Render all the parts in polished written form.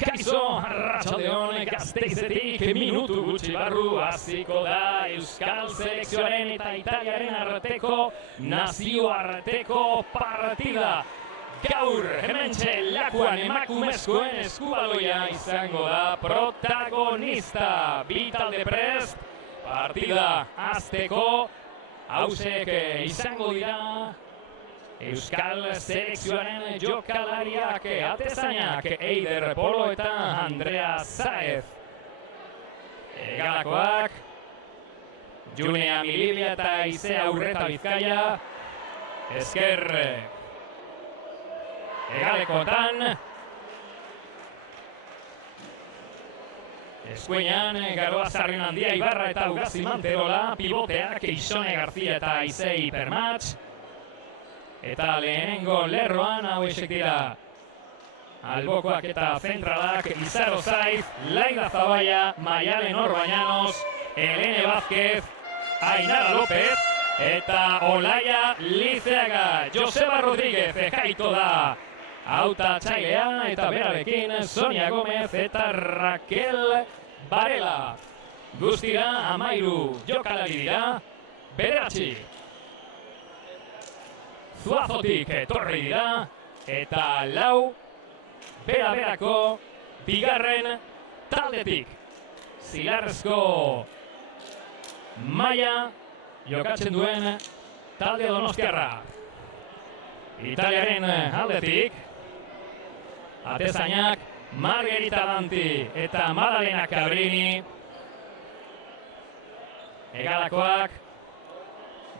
Kaixo, arratsaldeon Gasteizetik minutu gutxi barru hasiko da Euskal Selekzioaren eta Italiaren arteko nazioarteko partida. Gaur hementxe lakuan emakumezkoen eskubaloia izango da protagonista. Bi talde prest, partida hasteko, hausek izango dira Euskal Selekzioaren jokalariak, atezainak Eider Polo eta Andrea Saez. Egalakoak, Junea Milibia eta Izea Urreta Bizkaia. Esker Egalekotan. Eskuinean Garoa Sarrion Handia Ibarra eta Ugazi Manterola. Pivoteak Isone Garzia eta Izei Permatx. Eta lehenengo lerroan hauexek dira albokoak eta zentralak Izaro Saiz, Laida Zabaia, Maialen Orbañanos, Helene Vázquez, Ainara López eta Olaia Lizeaga. Joseba Rodríguez ejaito da hautatzailea eta berarekin Sonia Gomez eta Raquel Varela. Guztira 13 jokalari dira, bederatzi Zuazotik etorri dira, eta 4 bera-berako bigarren taldetik. Zilarrezko maila jokatzen duen talde donostiarra. Italiaren aldetik, atezainak Margherita Danti eta Madalena Cabrini. Egalakoak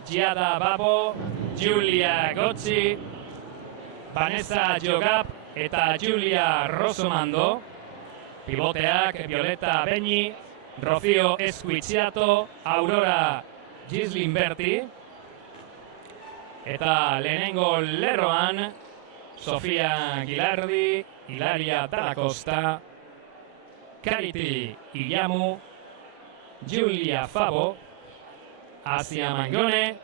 Giada Babo, Giulia Gozzi, Vanessa Giogap eta Giulia Rosomando. Pivoteak Violeta Beñi, Rocío Esquiciato, Aurora Gislimberti. Eta lehenengo lerroan Sofia Gilardi, Hilaria Dalla Costa, Cariti Illamu, Giulia Favo, Asia Mangone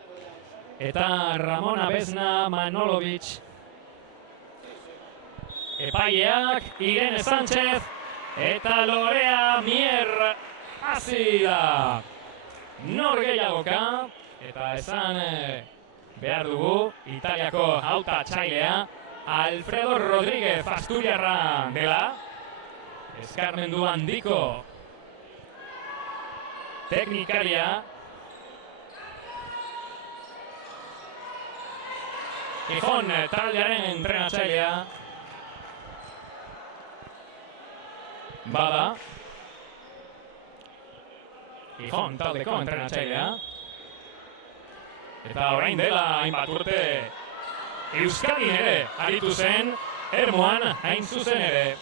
eta Ramona Besna Manolovic. Epaileak Irene Sánchez eta Lorea Mier. Hasi da nor gehiagoka, eta esan behar dugu Italiako hautatzailea Alfredo Rodríguez Asturiarra dela. Eskarmendu handiko teknikaria. Gijón taldearen entrenatzailea bada. Gijón taldeko entrenatzailea. Eta orain dela hainbat urte Euskadin ere aritu zen, Ermuan hain zuzen ere.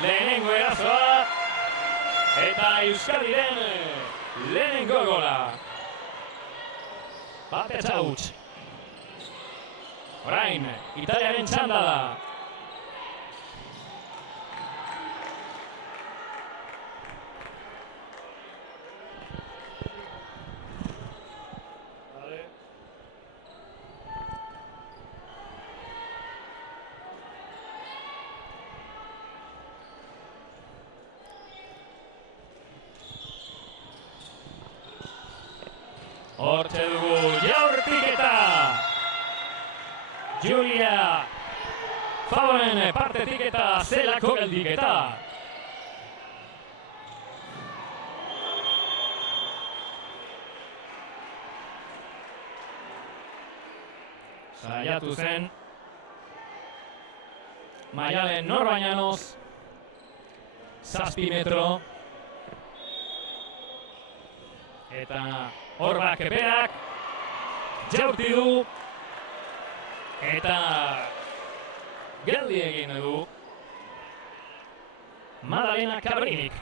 Lehenengo erazoa eta Euskadiren lehenengo gola. Batetza huts. Orain, Italiaren txanda da. Hortxe dugu jaurtik eta Giulia Favoren partetik eta zelako geldik eta. Saiatu zen Maialen Orbañanos, 7 metro. Eta Horbak berak jaurti du eta geldi egin du Madalena Cabrinik.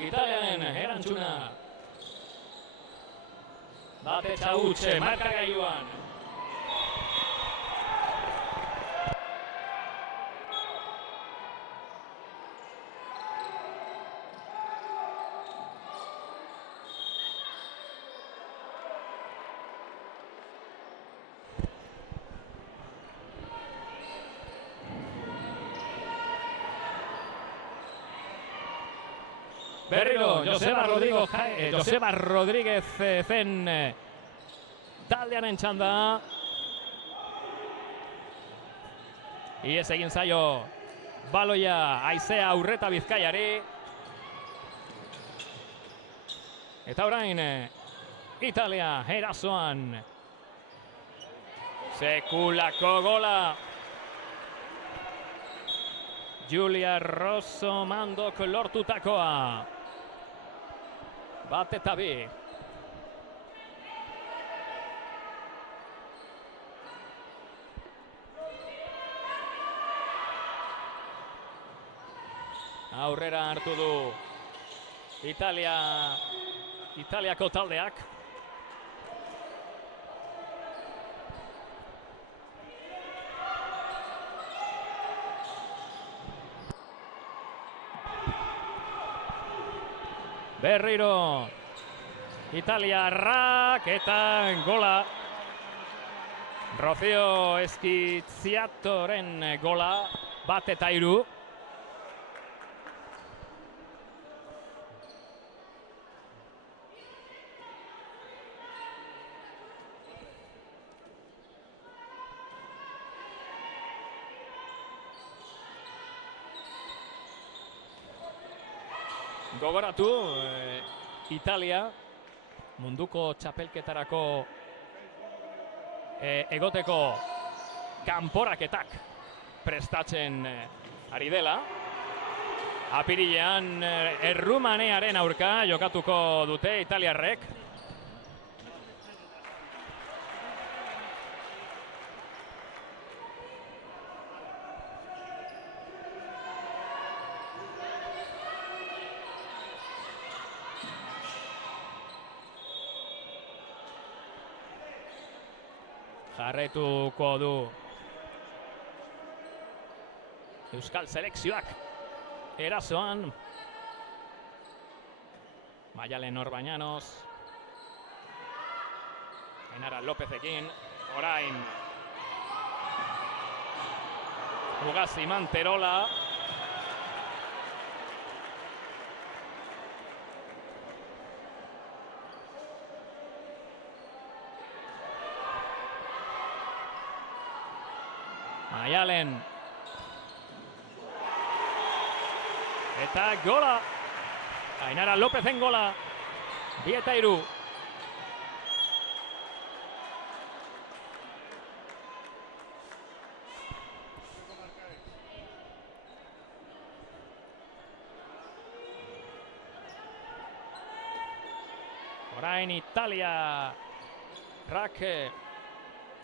Italiaren erantzuna batetza huts markagailuan. Berriro, Joseba Rodríguez zen taldearen txanda. Iez egin zaio baloia Haizea Urreta Bizkaiari. Eta orain Italia erasoan. Sekulako gola. Giulia Rosso Mandok lortutakoa. Bat eta bi. Aurrera hartu du Italiako taldeak. Berriro Italiarrak eta gola. Rocío Eskitziatoren gola, bat eta hiru. Gogoratu, Italia munduko txapelketarako egoteko kanporaketak prestatzen ari dela. Apirilean Errumanearen aurka jokatuko dute italiarrek. Jarretuko du Euskal selekzioak erasoan. Maialen Orbañanos, Ainara Lopezekin, orain Ugasi Manterola. Maialen. Eta gola. Ainara Lopezen gola. 2-3. Orain Italia rak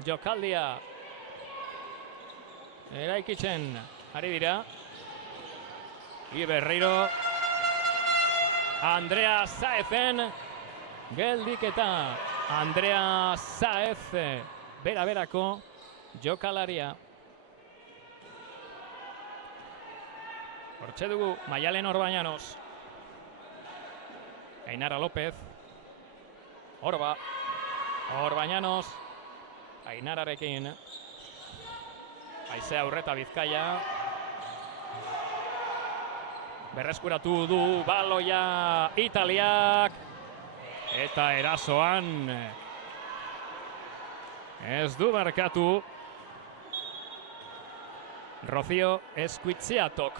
jokaldia eraikitzen ari dira. Berriro Andrea Saezen geldiketa. Andrea Saez bera-berako jokalaria. Hortxe dugu Maialen Orbañanos, Ainara López, Orba, Orbañanos, Ainararekin, Haizea Urreta Bizkaia. Berreskuratu du baloia Italiak. Eta erasoan ez du markatu Rocío Eskitziatok.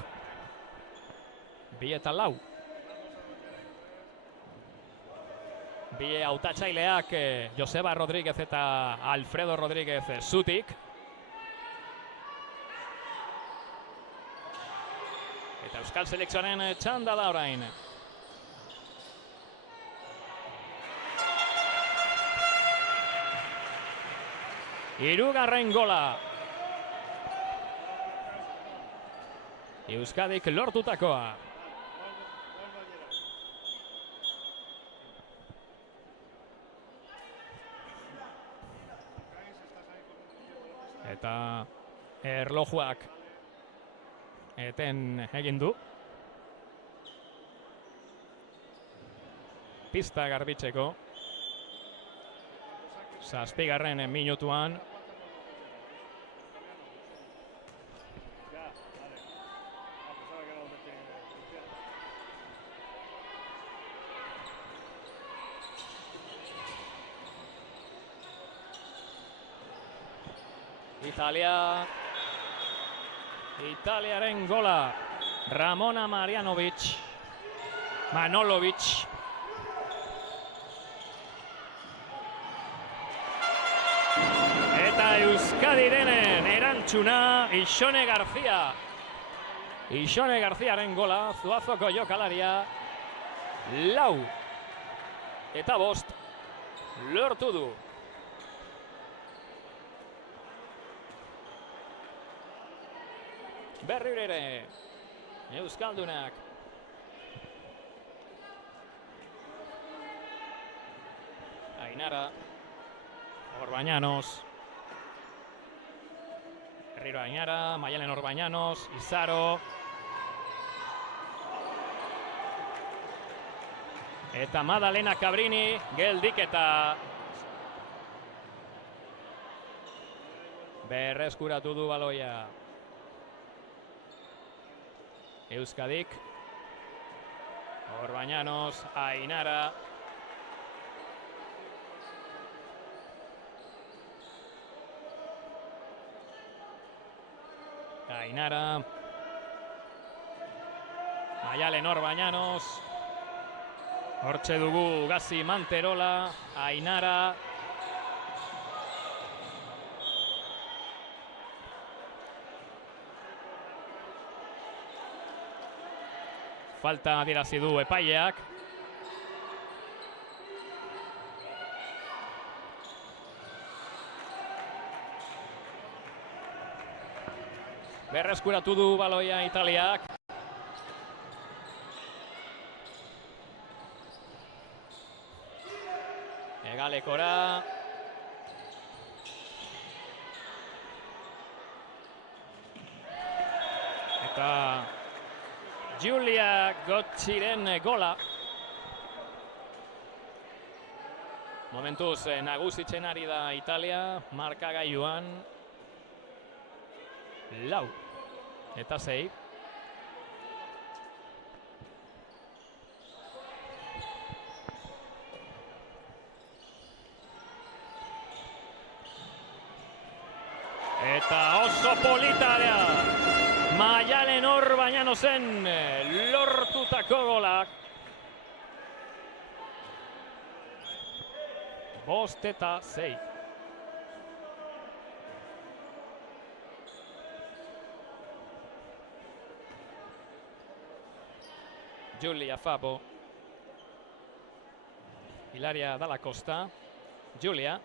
2-4. Bi hautatzaileak Joseba Rodríguez eta Alfredo Rodríguez zutik. Eta Euskal selekzioaren txanda da orain. Hirugarren gola. Euskadik lortutakoa. Eta erlojuak eten egin du. Pista garbitzeko. 7. minutuan. Italia. Italiaren gola. Ramona Manolovic. Eta Euskadirenen erantzuna Ixone Garzia. Ixone Garziaren gola, Zuazoko jokalaria. 4 eta 5 lortu du. Berriro ere Euskaldunak. Ainara. Orbañanos. Berriro Ainara, Maialen Orbañanos, Izaro. Eta Madalena Cabrini, geldiketa. Berreskuratu du baloia. Euskadik. Orbañanos, Ainara. Ainara. Maialen Orbañanos. Hortxe dugu Gazi Manterola, Ainara. Falta adierazi du epaileak. Berreskuratu du baloia Italiak. Egalekora. Eta Giulia Gotziren gola. Momentuz nagusitzen ari da Italia, markagailuan 4 eta 6. Eta oso polita area. Maialen Orbañanosen lortutako golak. 5 eta 6. Giulia Fabo. Ilaria Dalla Costa. Giulia.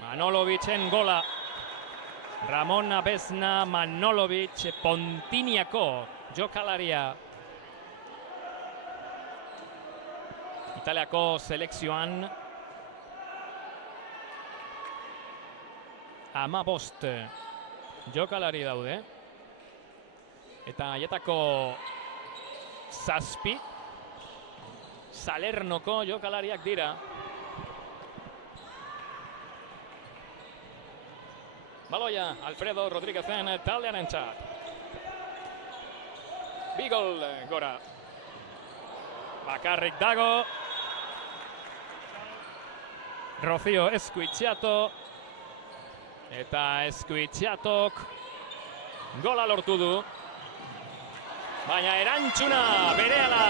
Manolovicen gola. Ramona Besna Manolovic Pontiniako jokalaria. Italiako selekzioan 15 jokalari daude. Eta haietako 7 Salernoko jokalariak dira. Baloia Alfredo Rodríguezen taldearentzat. 2 gol gora. Bakarrik dago. Rocío Eskuitziato. Eta Eskuitziatok gola lortu du. Baina erantzuna berehala.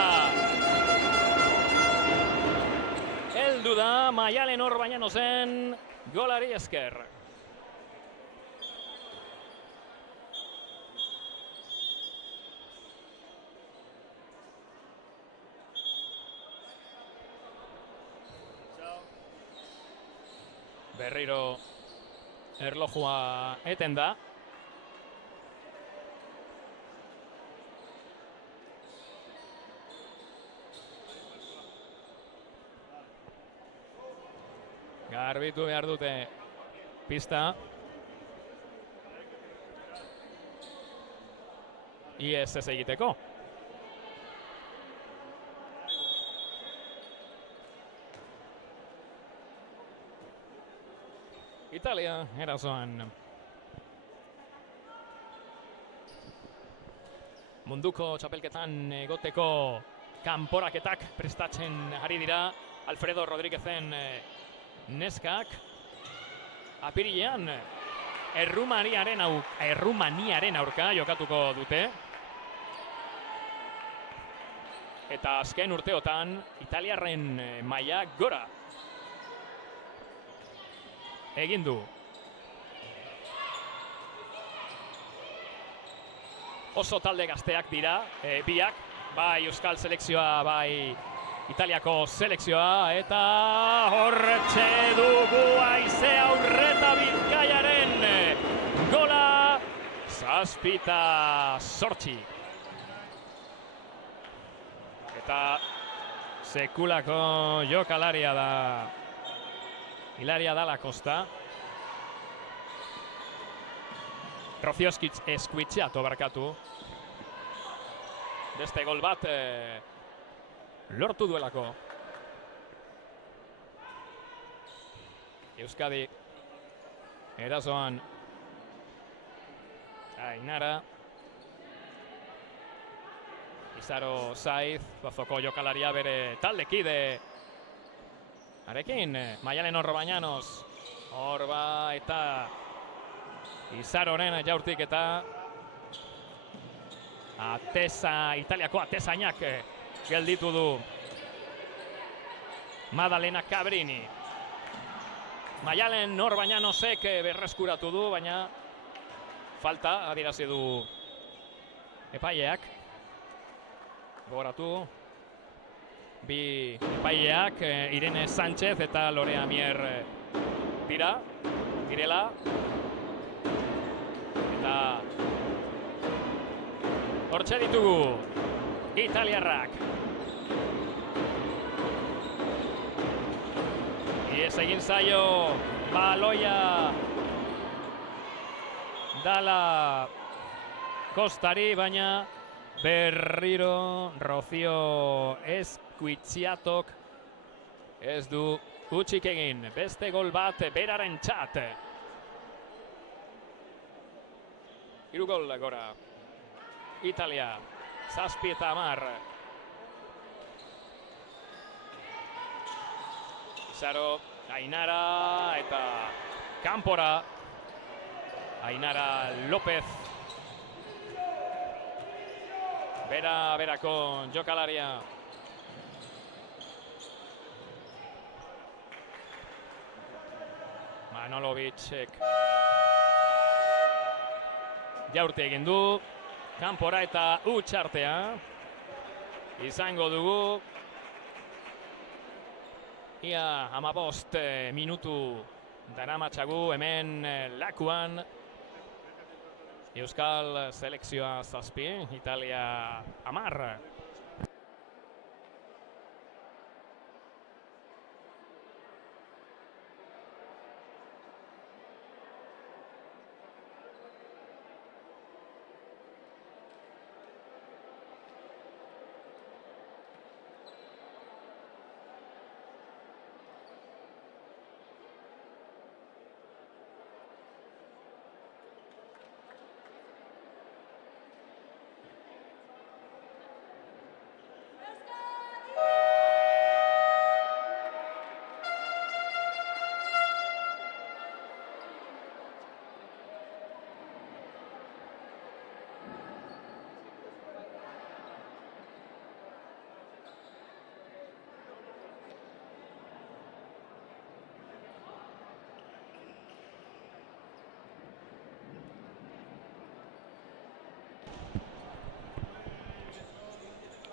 Heldu da Maialen Orbañanosen golari esker. Berriro erlojua eten da. Garbitu behar dute pista. Iez ez egiteko. Italia erasoan. munduko txapelketan egoteko kanporaketak prestatzen ari dira Alfredo Rodríguezen neskak. Apirilean Errumaniaren aurka jokatuko dute. Eta azken urteotan italiarren maila gora egin du. Oso talde gazteak dira, biak, bai Euskal selekzioa, bai Italiako selekzioa, eta horretxe dugu Aize Aurreta Bizkaiaren gola 7-8. Eta sekulako jokalaria da Hilaria Dalla Costa. Rocío Esquitxato barkatu. Beste gol bat lortu duelako. Euskadi erasoan Ainara. Izaro Saiz, bazoko jokalaria bere taldekide arekin. Maialen Orbañanos. Orba eta Izaroren jaurtik eta Italiako atezainak gelditu du Madalena Cabrini. Maialen Orbañanosek berreskuratu du, baina falta adierazi du epaileak. Gogoratu bi epaileak, Irene Sánchez eta Lorea Mier direla. Eta hortxe ditugu italiarrak. Iez egin zaio baloia Dalla Costari, baina berriro Rocío Esquitxatok ez du hutsik egin. Beste gol bat beraren txat. 3 gol gora. Italia, 7-10. Izaro, Ainara eta kanpora. Ainara López. Berako jokalaria. Manolovicek jaurte egin du. Kanpora eta utxartea izango dugu. Ia 15 minutu daramatzagu hemen lakuan. Euskal selekzioa 7, Italia 10.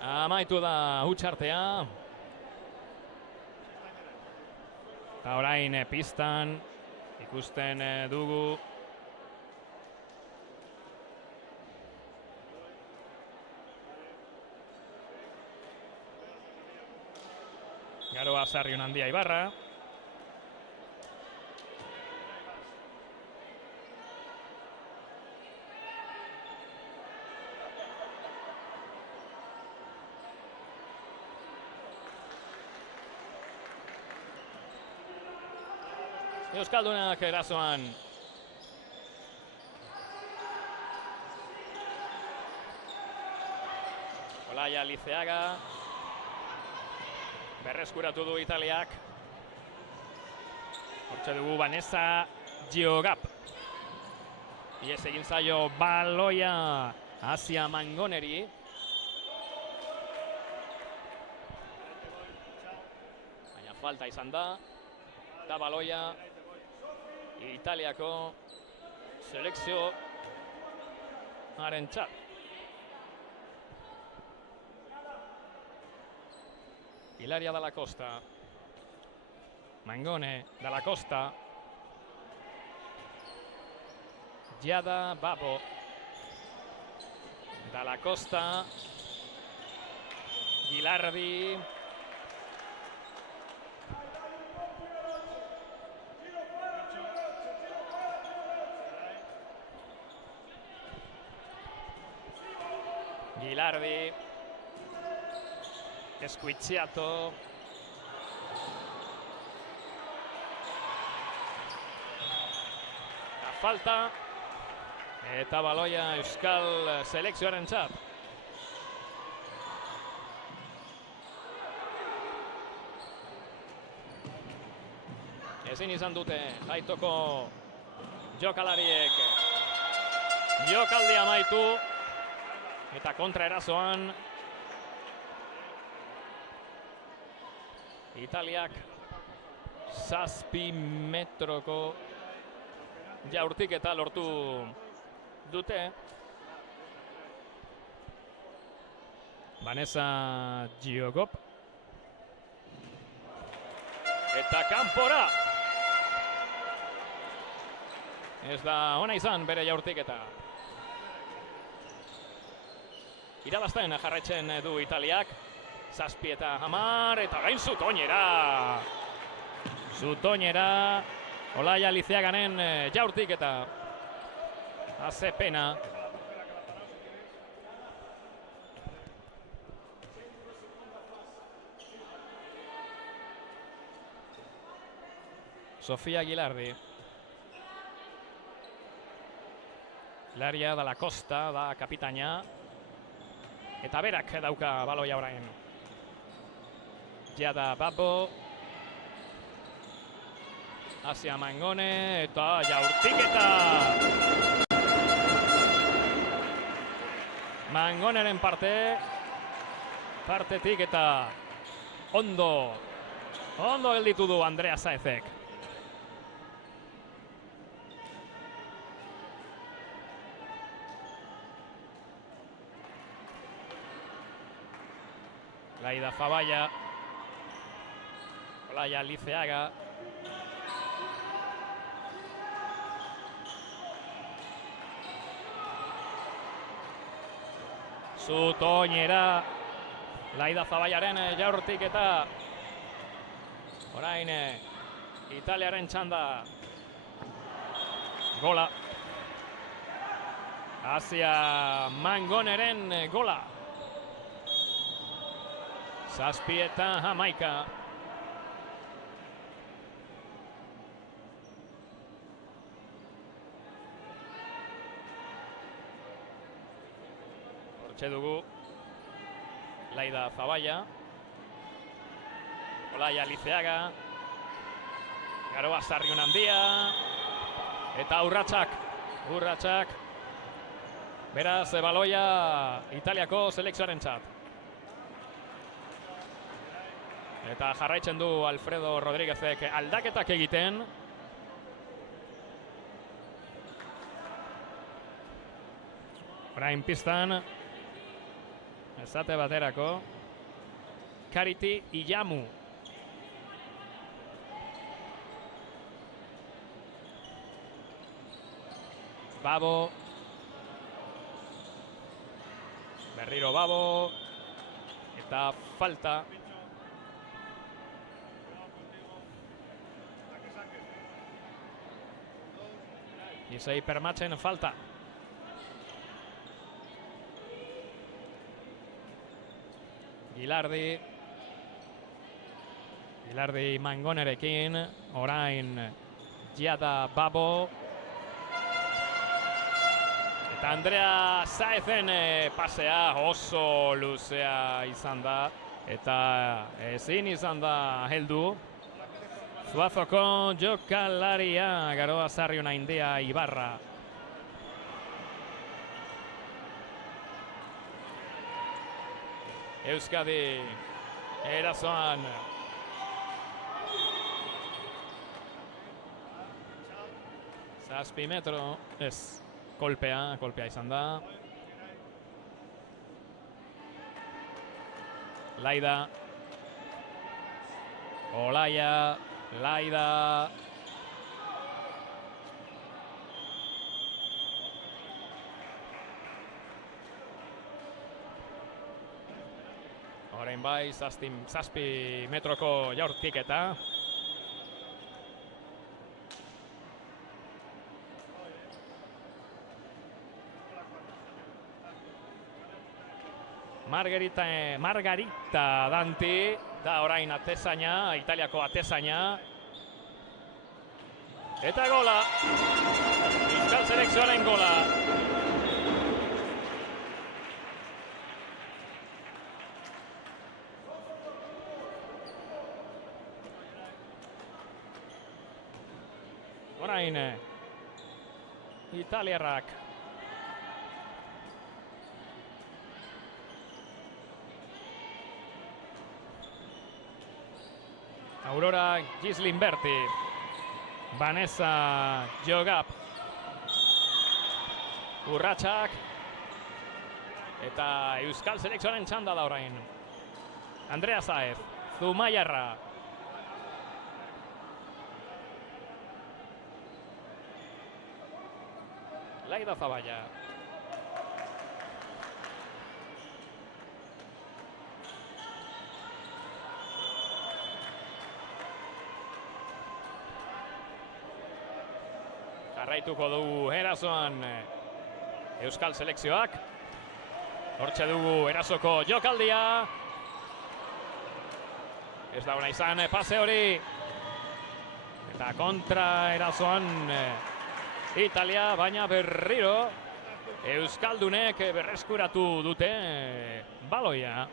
Amaitu da utxartea. Eta orain pistan ikusten dugu Garoa Sarrion Handia Ibarra. Euskaldunak erasoan. Olaia Liceaga. Berreskuratu du Italiak. Hortxe dugu Vanessa Giogap. Iez egin zaio baloia Asia Mangoneri. Baina falta izan da. Eta baloia Italiako selekzio arentzat. Ilaria Dalla Costa. Mangone, Dalla Costa. Giada Babo. Dalla Costa. Gilardi. Gilardi. Esquicciato. La falta. Eta baloia Euskal selekzioarentzat. Ezin izan dute Aitoko jokalariek jokaldia amaitu. Eta kontraerasoan Italiak 7 metroko jaurtiketa lortu dute. Vanessa Giogop. Eta kanpora. Ez da ona izan bere jaurtiketa. Irabazten jarraitzen du Italiak. 7 eta 10 eta gain Zutoñera. Zutoñera. Olaia Liceaganen jaurtiketa. Hace pena. Sofia Gilardi. Ilaria Dalla Costa da kapitaina. Eta berak dauka baloia orain. Giada Babo. Asia Mangone eta jaurtiketa. Mangoneren partetik eta ondo gelditu du Andrea Saezek. Laida Faballa. Olaia Liceaga. Zutoñera. Laida Zabaiaren jaurtiketa. Orain Italiaren txanda. Gola. Asia Mangoneren gola. 7 eta 11. Hortxe dugu Laida Zaballa. Olaia Liceaga. Garoa Sarriun handia. Eta urratsak. Beraz, baloia Italiako selekzioarentzat. Eta jarraitzen du Alfredo Rodríguezek aldaketak egiten. Orain pistan. Esate baterako. Kariti Illamu. Babo. Berriro Babo. Eta falta. Isei Permatzen falta. Gilardi Mangonerekin. Orain Giada Babo. Eta Andrea Saezen pasea oso luzea izan da. Eta ezin izan da heldu. Zuazoko jokalaria Garoa Sarrionaindia Ibarra. Euskadi erasoan. Zazpi metro, ez, kolpea izan da. Laida. Olaia, Laida. Orain bai, zazpi metroko jaurtiketa. Margarita Danti da orain atezaina, Italiako atezaina. Eta gola. Euskal selekzioaren gola. Orain italiarrak. Aurora Gislinberti, Vanessa Jogap, urratsak, eta Euskal selekzioaren txanda da orain. Andrea Saez, Zumaiarra. Laida Zaballa. Jarraituko dugu erasoan Euskal selekzioak. Hortxe dugu erasoko jokaldia. Ez da ona izan pase hori. Eta kontra erasoan Italia, baina berriro Euskaldunek berreskuratu dute baloia.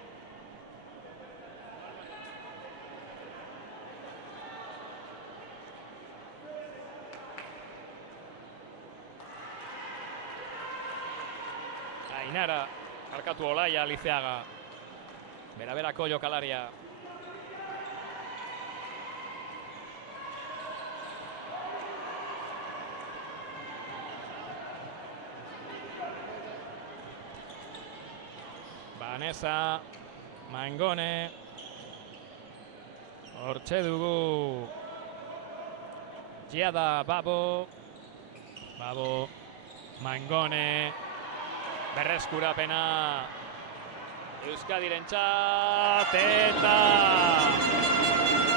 Ainara, markatu Olaia Lizeaga. Beraberako jokalaria. Vanessa Mangone. Hortxe dugu Giada Babo. Mangone. Berreskurapena Euskadirentzat eta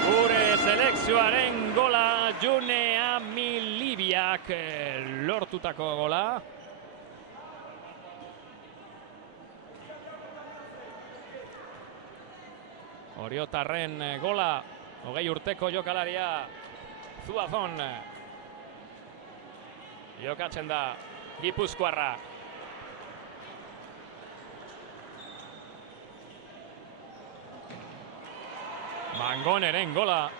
gure selekzioaren gola Junea Milibiak lortutako gola. Oriotarren gola, 20 urteko jokalaria Zuazon. Jokatzen da Gipuzkoarra. Mangoneren gola.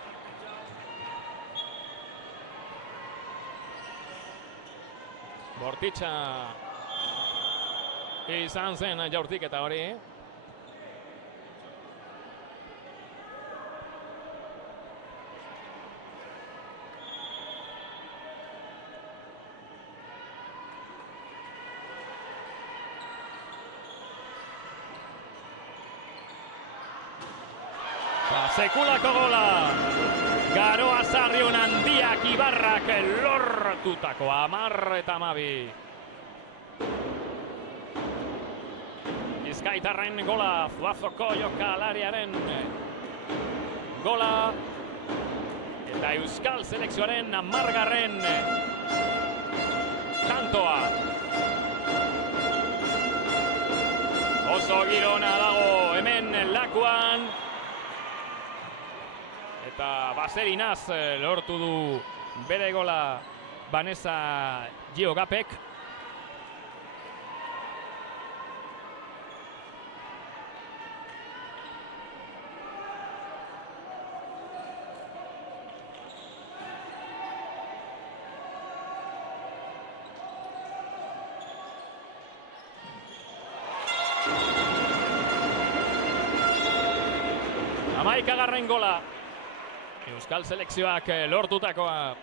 Bortitza izan zen jaurtiketa hori. Sekulako gola. Garoa Sarrionaindiak Ibarrak lortutako 10 eta 12. Bizkaitarren gola, Zuazoko jokalariaren gola. Eta Euskal selekzioaren 10. tantoa. Oso girona dago hemen lakuan. Eta Baserinaz lortu du bere gola Vanessa Giogapek. 11. gola. Euskal selekzioak lortutakoa.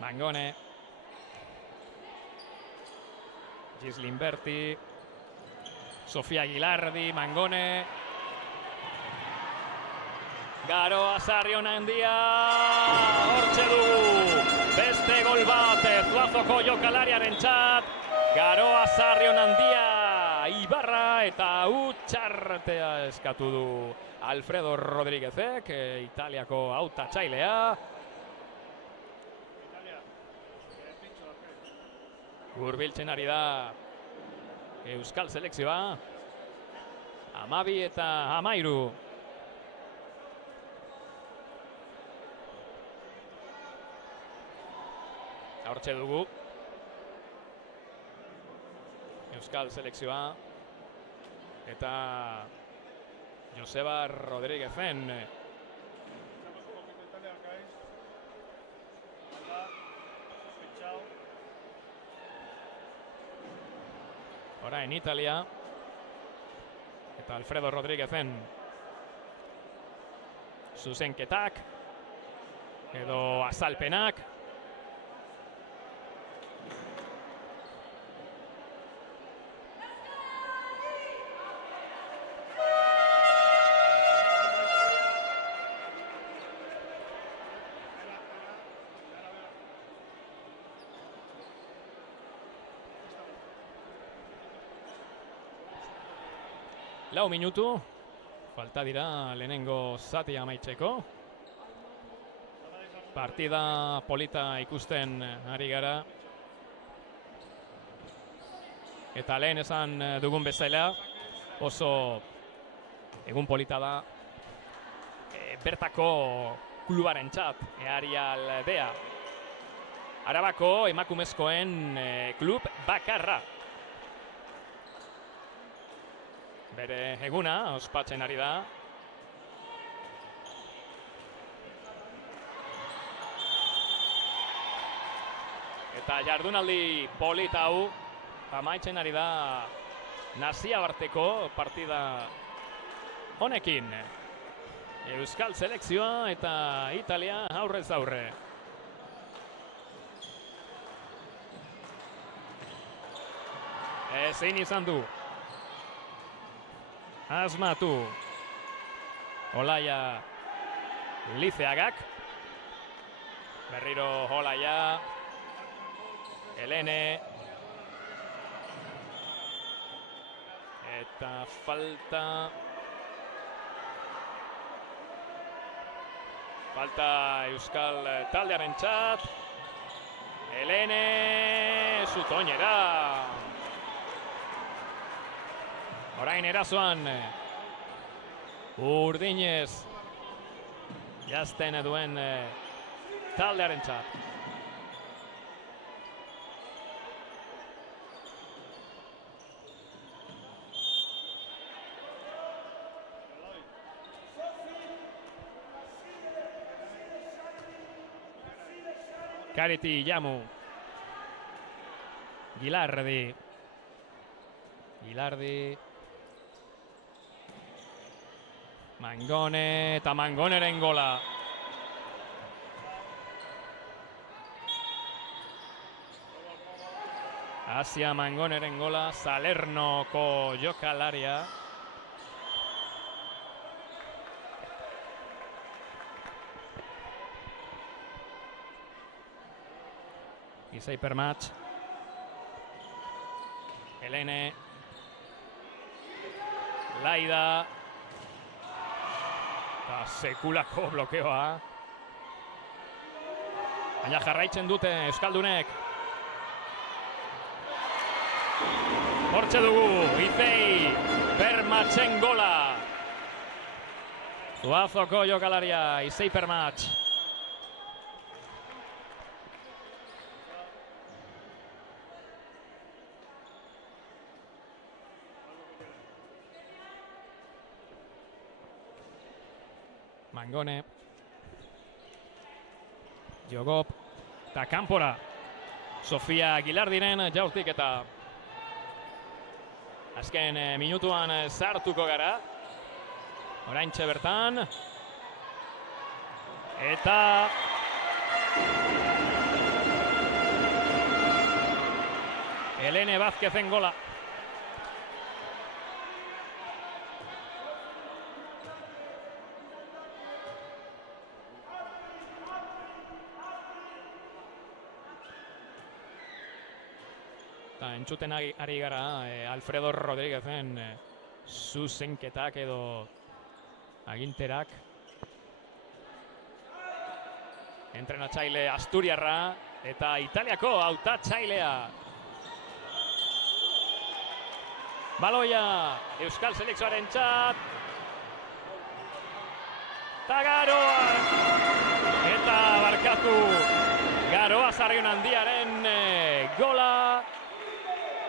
Mangone. Gislin Berti. Sofia Gilardi, Mangone. Garoa Sarrionandia. Hortxe du. Beste gol bat Zuazoko jokalariarentzat. Garoa Sarrionandia. Ibarra eta utxartea eskatu du Alfredo Rodríguezek, Italiako hautatzailea. Hurbiltzen ari da Euskal selekzioa. 12 eta 13. Hortxe dugu Euskal selekzioa eta Joseba Rodríguezen. Orain Italia eta Alfredo Rodríguezen zuzenketak edo azalpenak. Lau minutu, falta dira lehenengo zatia amaitzeko. Partida polita ikusten ari gara. Eta lehen esan dugun bezala, oso egun polita da bertako klubarentzat, Eari Aldea. Arabako emakumezkoen klub bakarra. Bere eguna ospatzen ari da. Eta jardunaldi polita hau amaitzen ari da nazioarteko partida honekin. Euskal selekzioa eta Italia aurrez aurre. Ezin izan du. Asmatu Olaia Lizeagak. Berriro Olaia. Helene. Eta falta Euskal taldearentzat. Helene Zutoñera. Orain erasoan Urdinez jazten duen taldearentzat. Kariti Jamu. Gilardi. Mangone eta Mangoneren gola. Asia Mangoneren gola, Salernoko jokalaria. Izei Permatx. Helene. Laida. Eta sekulako blokeoa. Baina jarraitzen dute Euskaldunek. Hortxe dugu, Izei Permatxen gola. Zuazoko jokalaria, Izei Permatx. Mangone. Jogop eta kanpora. Sofia Gilardiren jaurtik eta azken minutuan sartuko gara. Oraintxe bertan. Eta Helene Vázquezen gola. Eta entzuten ari gara Alfredo Rodríguezen zuzenketak edo aginterak. Entrenatzaile Asturiarra eta Italiako hautatzailea. Baloia Euskal selekzioaren txat. Eta Garoa. Eta barkatu Garoa Sarrion handiaren gola.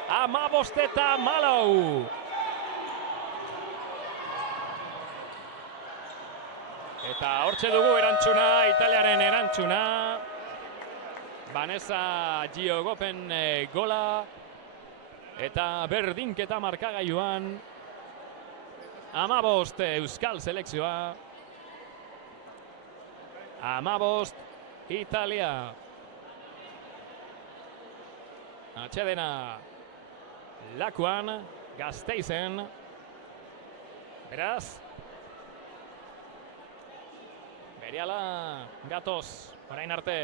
15-4. Eta hortxe dugu erantzuna, Italiaren erantzuna. Vanessa Giogopen gola. Eta berdinketa markagailuan 15 Euskal selekzioa. 15 Italia. Atxedena Lakuan, Gasteizen. Beraz, berehala gatoz, orain arte.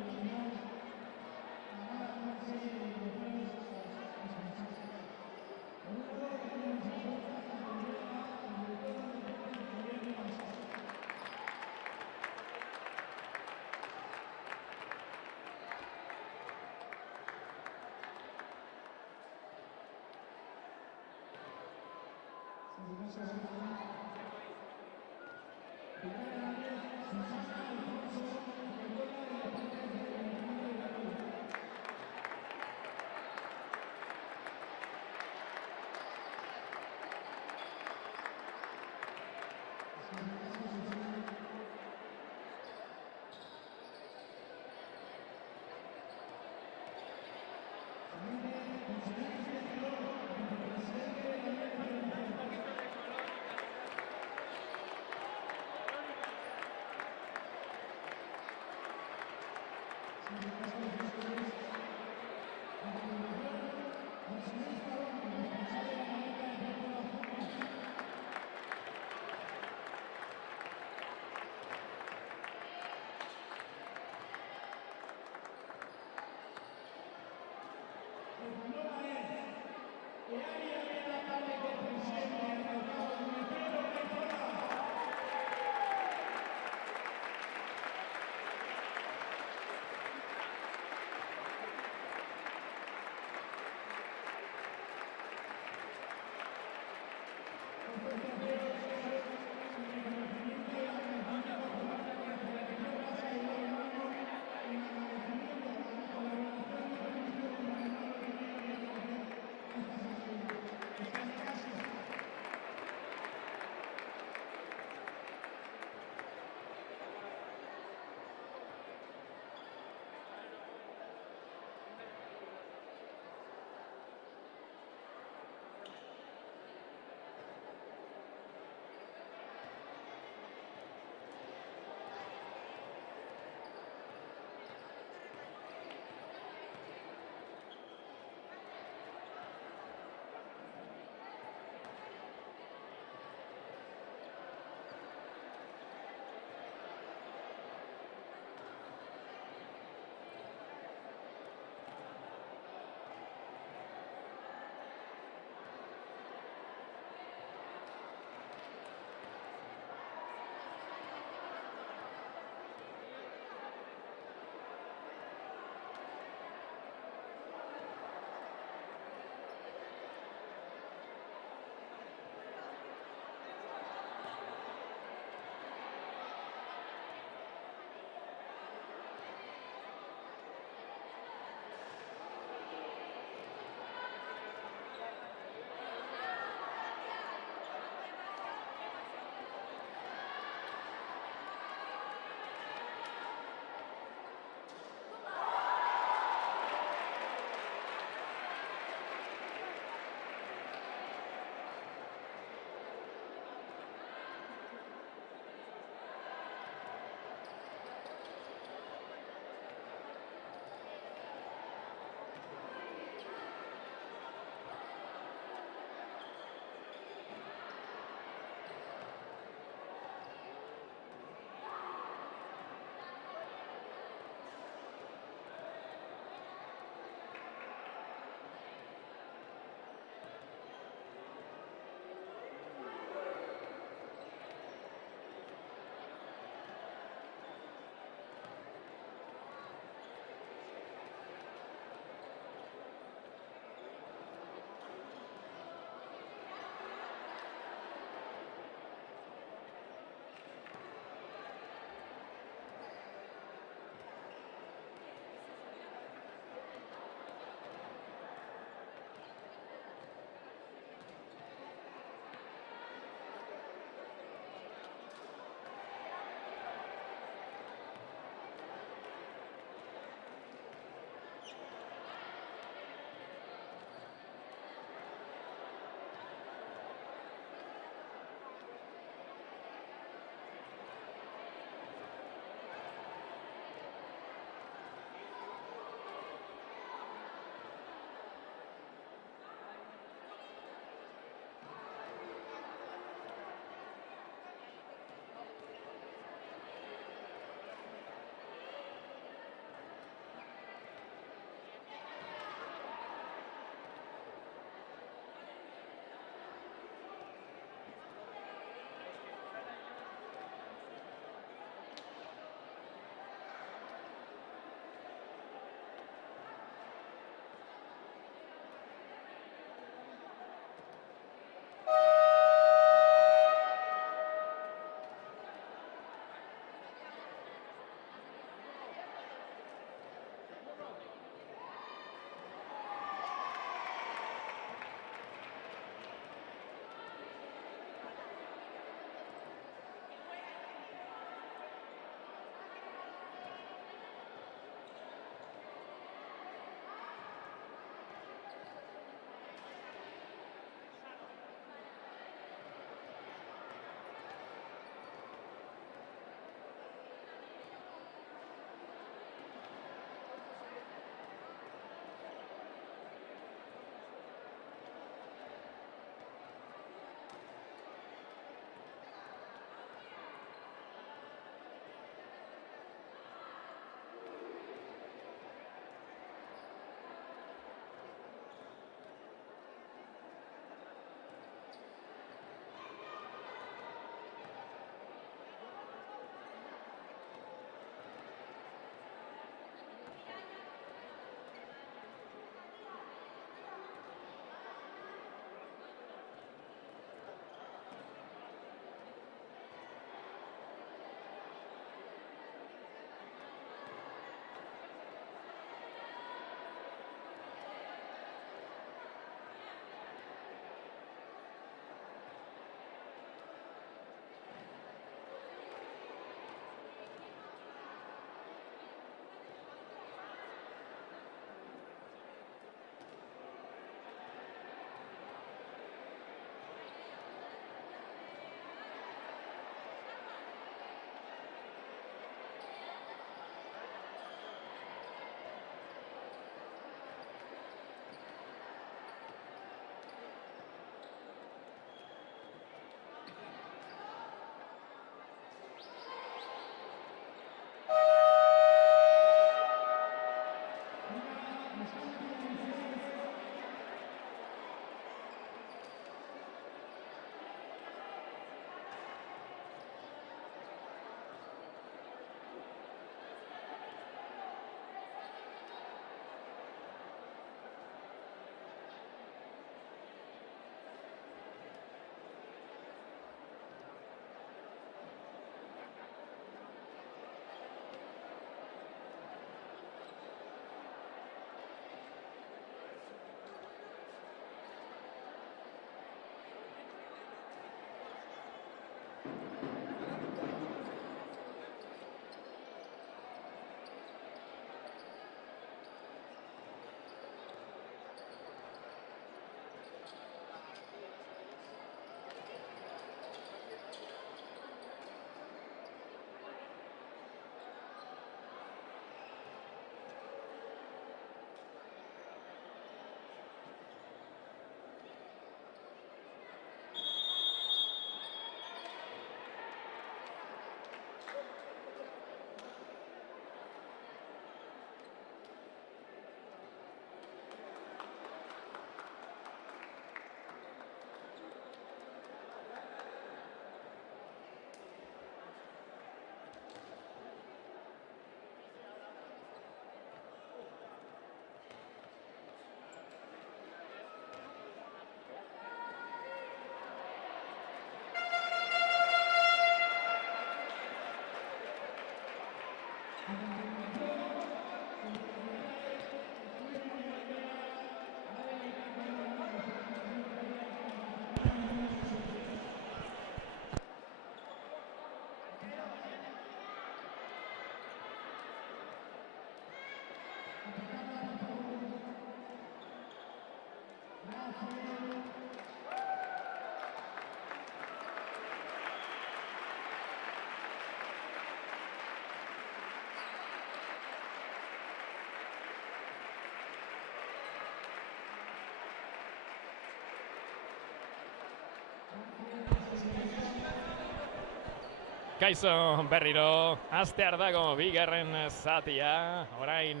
Kaixo berriro, astear dago bigarren zatia, orain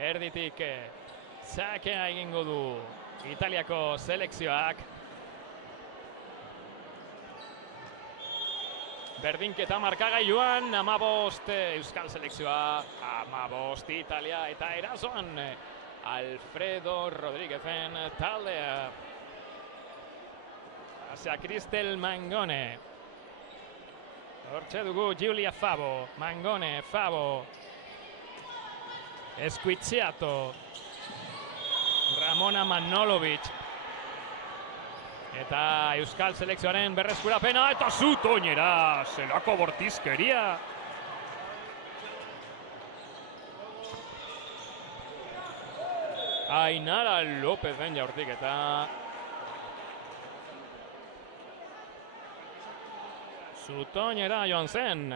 erditik sakea egingo du Italiako selekzioak. Berdinketa markagailuan, 15 Euskal selekzioa, 15 Italia eta erasoan Alfredo Rodríguezen taldea. Hacia Cristel Mangone. Hortxe dugu Giulia Favo, Mangone, Favo, Esquiciato, Ramona Manolovic. Eta Euskal selekzioaren berreskurapena eta zut oinera, zelako bortizkeria. Ainara Lópezen jaurtiketa. Zutoinera joan zen.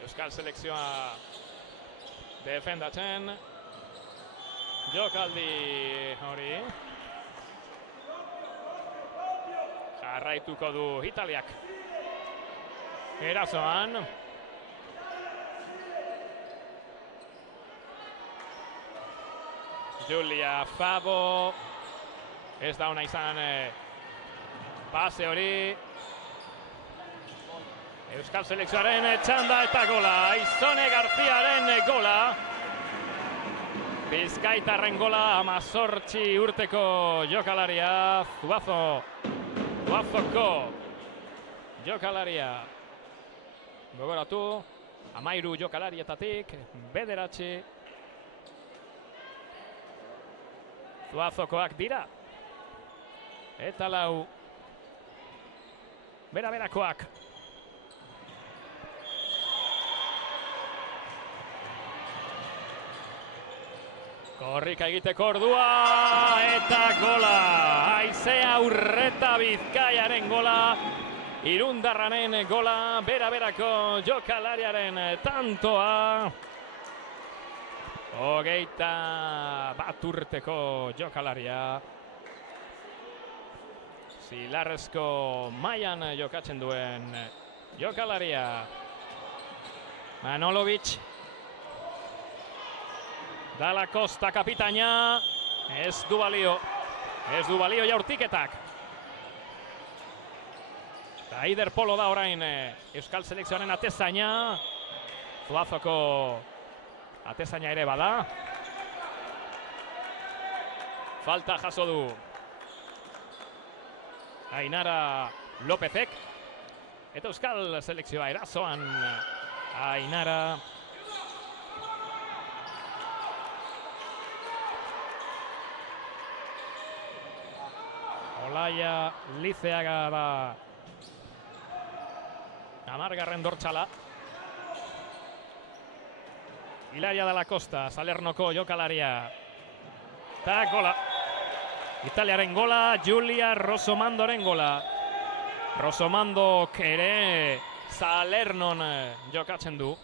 Euskal selekzioa defendatzen. Jokaldi hori. Jarraituko du Italiak. Erasoan. Giulia Favo. Ez da ona izan pase hori. Euskal selekzioaren txanda eta gola. Aizone Garziaren gola. Bizkaitarren gola, 18 urteko jokalaria. Zuazoko jokalaria. Gogoratu, 13 jokalarietatik, 9 Zuazokoak dira. Eta 4 bera-berakoak. Korrika egiteko ordua eta gola. Aizea Urreta Bizkaiaren gola. Irundarranen gola. Bera-berako jokalariaren tantoa. 21 urteko jokalaria. Zilarrezko mailan jokatzen duen jokalaria. Manolovic. Dalla Costa kapitaina. Ez du balio. Ez du balio jaurtiketak. Aider Polo da orain Euskal selekzioaren atezaina. Zuazoko atezaina ere bada. Falta jaso du Ainara Lópezek. Eta Euskal selekzioa erasoan Ainara. Olaia Lizeaga da 10. dortsala. Ilaria Dalla Costa, Salernoko jokalaria. Ta gola. Italiaren gola, Giulia Rosomandoren gola. Rosomandok ere Salernon jokatzen du.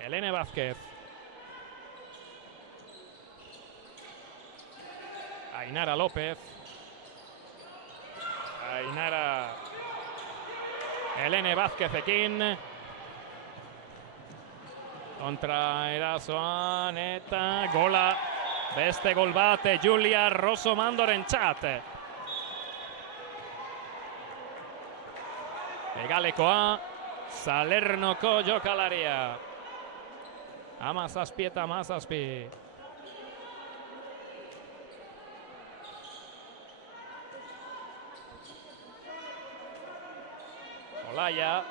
Helene Vázquez. Ainara López. Ainara Helene Vázquezekin. Kontra erasoan eta gola. Beste gol bat Giulia Rosomandoren txat. Egalekoa Salernoko jokalaria. 17 eta 17. Olaia.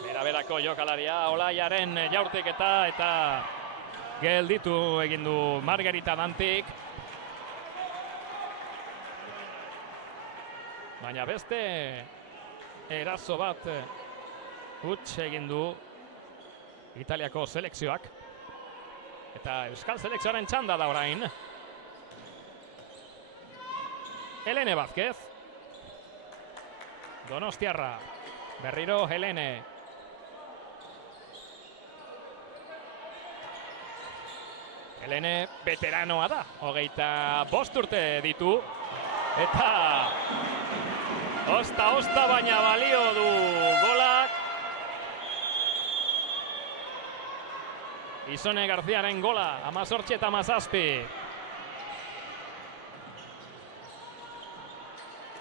Bera-berako jokalaria. Olaiaren jaurtiketa eta gelditu egin du Margarita Dantik. Baina beste eraso bat huts egin du Italiako selekzioak. Eta Euskal selekzioaren txanda da orain. Helene Vázquez. Donostiarra. Berriro Helene. Helene veteranoa da. 25 urte ditu. Eta osta baina balio du golak. Isone Garziaren gola, 18 eta 17.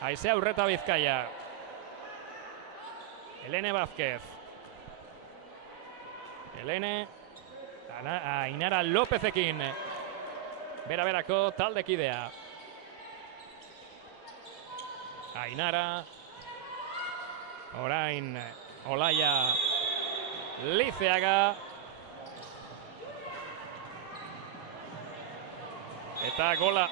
Aizea Urreta Bizkaia. Helene Vázquez. Helene. Ainara Lopezekin. Bera-berako taldekidea. Ainara. Orain Olaia Lizeaga. Eta gola.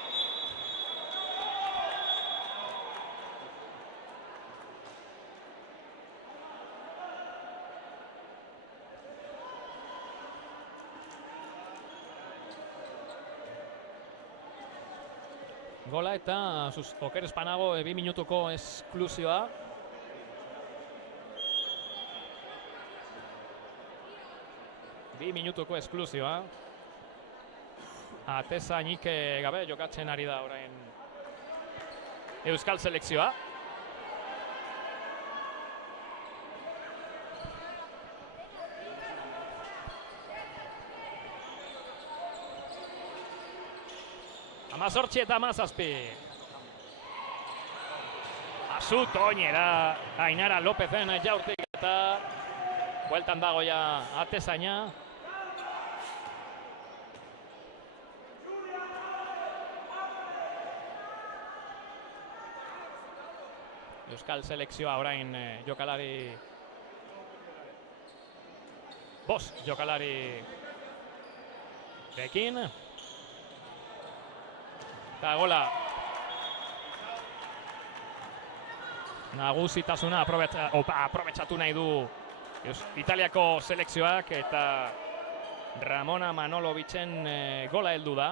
Gola eta Oker Espanago 2 minutuko esklusioa. Bi minutuko esklusioa. Atezainik gabe jokatzen ari da orain Euskal selekzioa. Amazortzi eta 17. Azut oinera Ainara Lopezen jaurtik eta bueltan dago ja atezaina. Euskal selekzioa orain jokalari bost jokalari bekin. Eta gola. Nagusitasuna aprobetxatu nahi du Italiako selekzioak eta Ramona Manolovicen gola heldu da.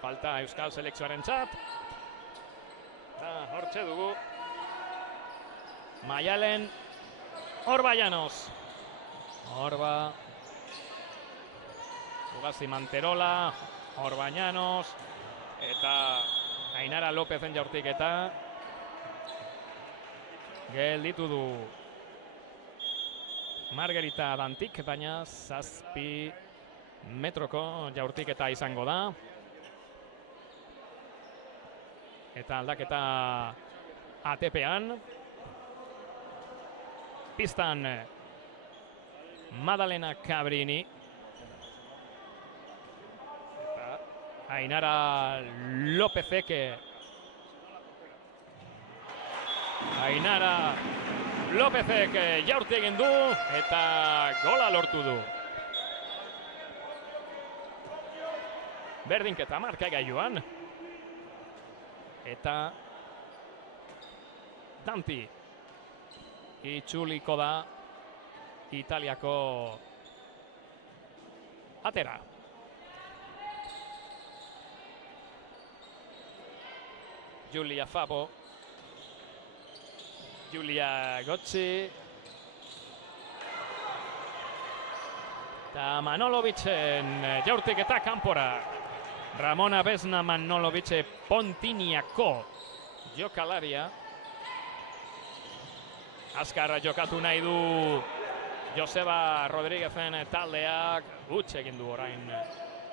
Falta Euskal selekzioaren txat. Hortxe dugu. Maialen Orba Llanos. Orba. Ugasi Manterola. Orba Llanos. Eta Ainara Lopezen jaurtik eta gelditu du Margarita Dantik, baina 7 metroko jaurtik eta izango da. Eta aldaketa ATP-an. Pistan Madalena Cabrini. Eta Ainara Lopezek. Ainara Lopezek jaurti egin du eta gola lortu du. Berdinketa markagailuan. Eta Danti itzuliko da Italiako atera. Giulia Fabo. Giulia Gozzi. Eta Manolovicen jaurtik eta kanpora. Ramona Besna Manolovice Pontiniako jokalaria. Azkarra jokatu nahi du Joseba Rodríguezen taldeak. Huts egin du orain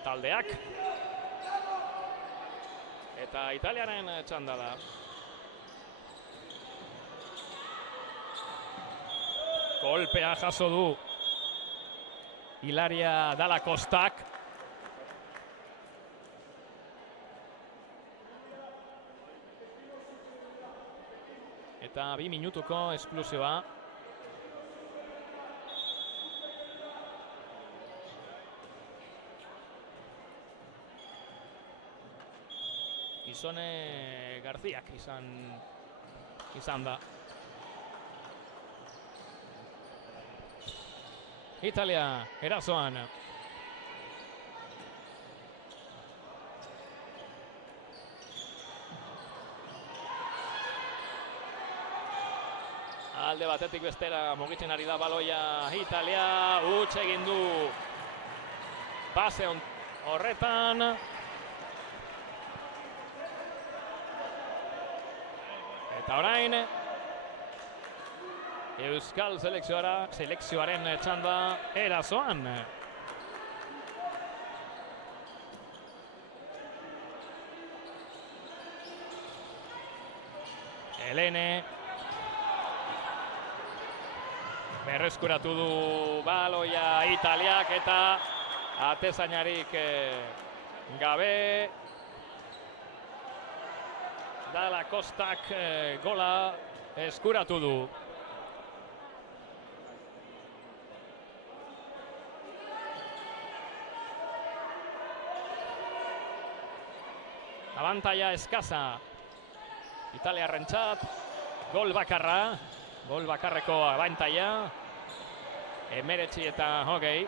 taldeak. Eta Italiaren txanda da. Kolpea jaso du Hilaria Dalla Costak. Eta 2 minutuko esklusioa. Isone Garziak izan da. Italia erasoan. Alde batetik bestera mugitzen ari da baloia Italia, huts egin du pase horretan. Eta orain Euskal selekzioaren txanda erasoan. Helene berreskuratu du baloia Italiak eta atezainarik gabe. Dalla Costak gola eskuratu du. Abantaila eskasa Italiarrentzat, gol bakarreko abantaila, 19-20.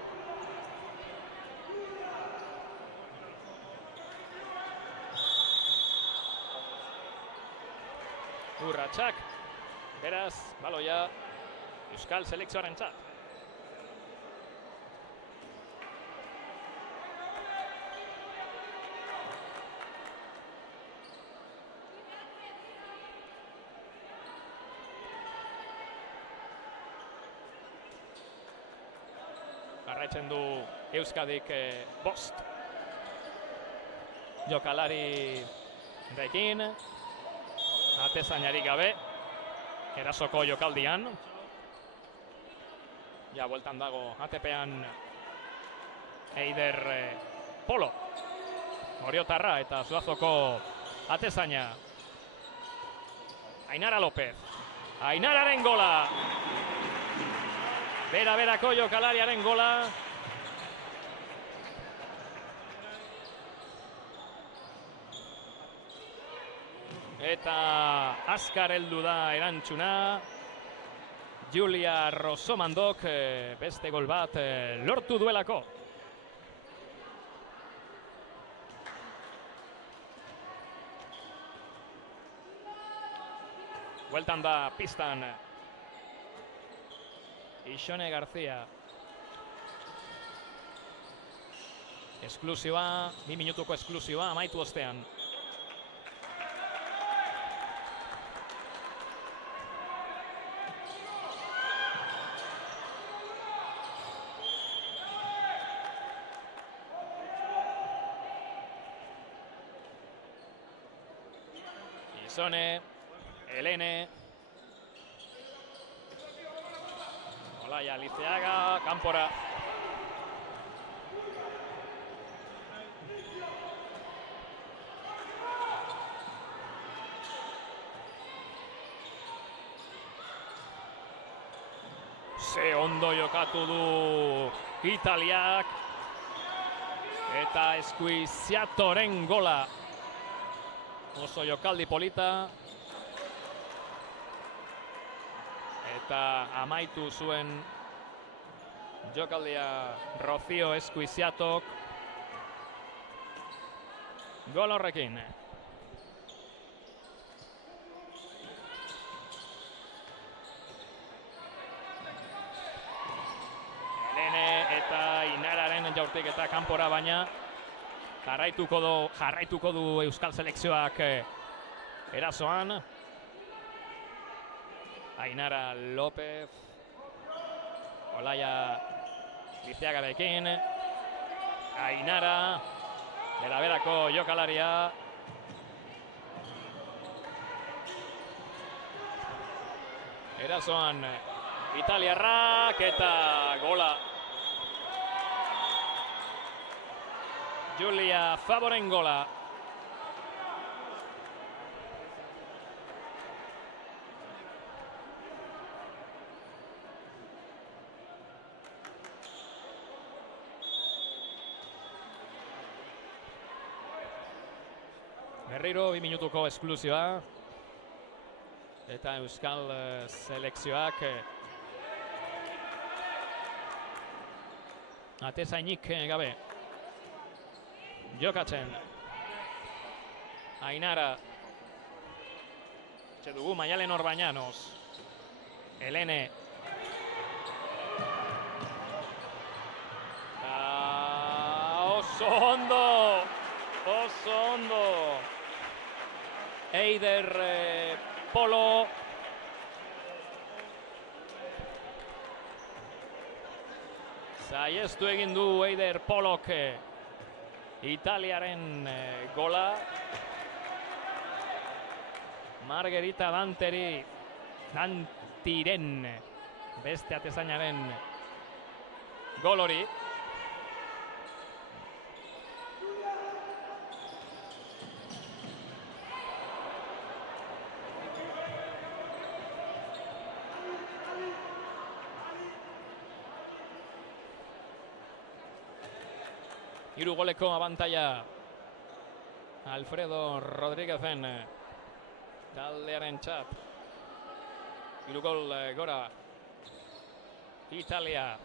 Urratsak, beraz, baloia Euskal selekzioarentzat. Jarraitzen du Euskadik bost jokalari rekin, atezainarik gabe, erasoko jokaldian. Ja, bueltan dago ATP-an Eider Polo, Oriotarra eta Zuazoko atezaina. Ainara López, Ainararen gola! Bera-berako jokalariaren gola. Eta azkar heldu da erantzuna. Julia Rosomandok beste gol bat lortu duelako. Bueltan da pistan Isone García. Esklusioa, 2 minutuko esklusioa amaitu ostean. Isone, Helene. Olaia Liceaga, kanpora. Ze ondo jokatu du Italiak. Eta Eskuiziatoren gola. Oso jokaldi polita. Eta amaitu zuen jokaldia Rocío Eskuiziatok gol horrekin. Helene eta Inararen jaurtiketa kanpora, baina jarraituko du Euskal selekzioak erasoan. Ainara López, Olaia Liceagarekin, Ainara, bera-berako jokalaria. Erasoan Italiarrak eta gola. Julia Favoren gola. Berriro 2 minutuko esklusioa. Eta Euskal selekzioak atezainik gabe. Jokatzen. Ainara. Etxe dugu Maialen Orbañanos. Helene. Oso ondo. Oso ondo. Eider Polo. Saiestu egin du Eider Polok Italiaren gola. Margherita Dantiren beste atezainaren gol hori. Hiru goleko abantaila Alfredo Rodríguezen taldearen txat. Hiru gol gora Italia.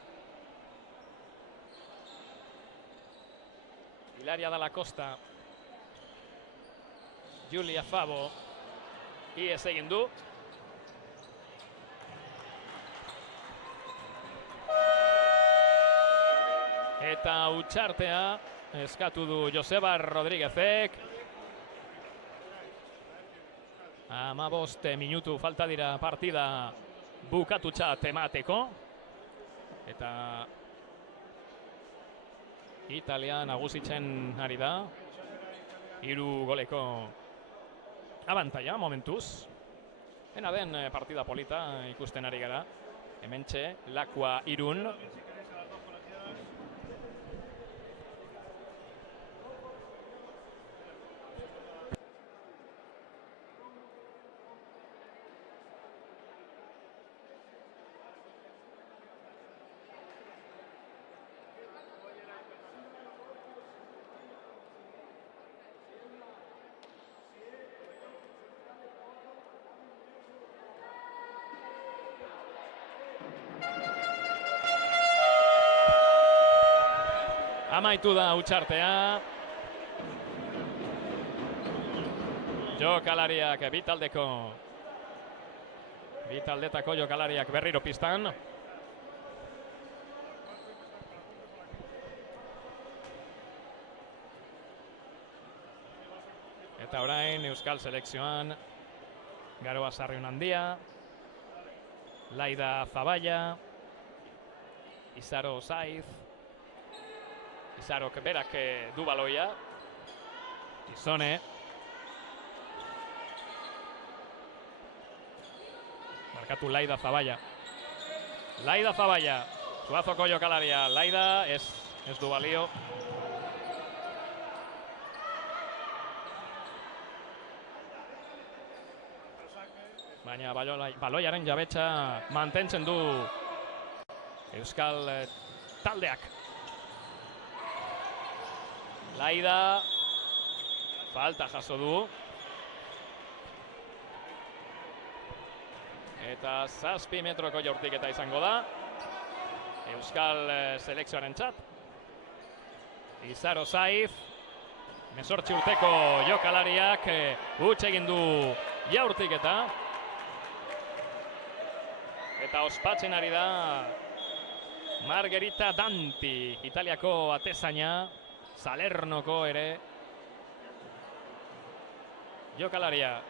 Hilaria Dalla Costa. Giulia Favo. Iez egin du. Eta utxartea eskatu du Joseba Rodríguezek. 15 minutu falta dira partida bukatutxat emateko. Eta Italia nagusitzen ari da. 3 goleko abantaila momentuz. Dena den partida polita ikusten ari gara. Hementxe, Lakua Irun. Amaitu da utxartea. Jokalariak bitaldetako jokalariak berriro pistan. Eta orain Euskal selekzioan Garoa Sarriunandia, Laida Zaballa, Izaro Saiz. Izarok berak du baloia. Izone. Markatu Laida Zaballa. Laida Zaballa. Zuazoko jokalaria. Laida ez du balio. Baina baloiaren jabetza mantentzen du Euskal taldeak. Laida, falta jaso du. Eta 7 metroko jaurtiketa izango da Euskal selekzioaren txat. Izaro Saiz, 18 urteko jokalariak huts egin du jaurtiketa. Eta ospatzen ari da Margherita Danti, Italiako atezaina. Salernoko ere jokalaria.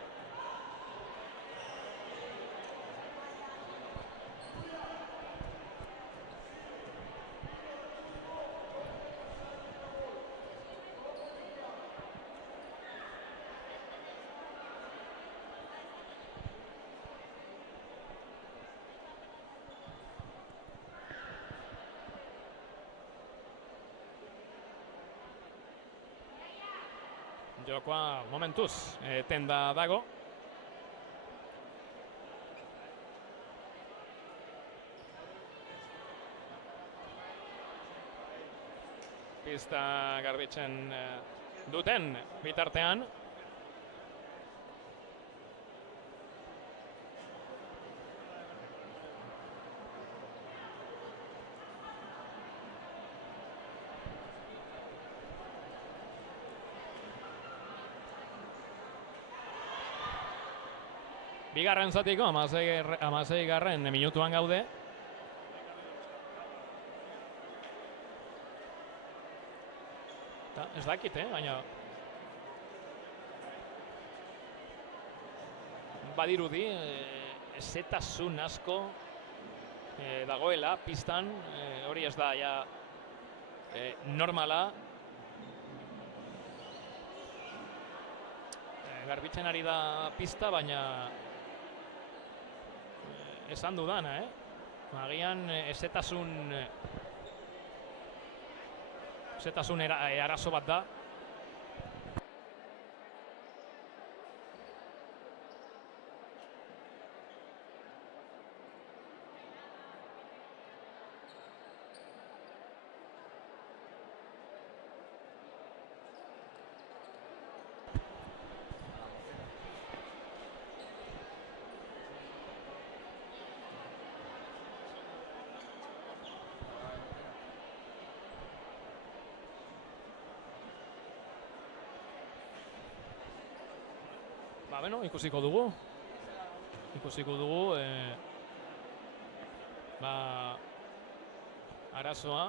Jokoa momentuz tenda dago. Pista garbitzen duten bitartean. Bigarren zatiko, 16. minutuan gaude. Ez dakit, baina badirudi ezetasun asko dagoela pistan, hori ez da ja normala. Garbitzen ari da pista, baina esan dudana, agian ezetasun arazo bat da. Ikusiko dugu. Arazoa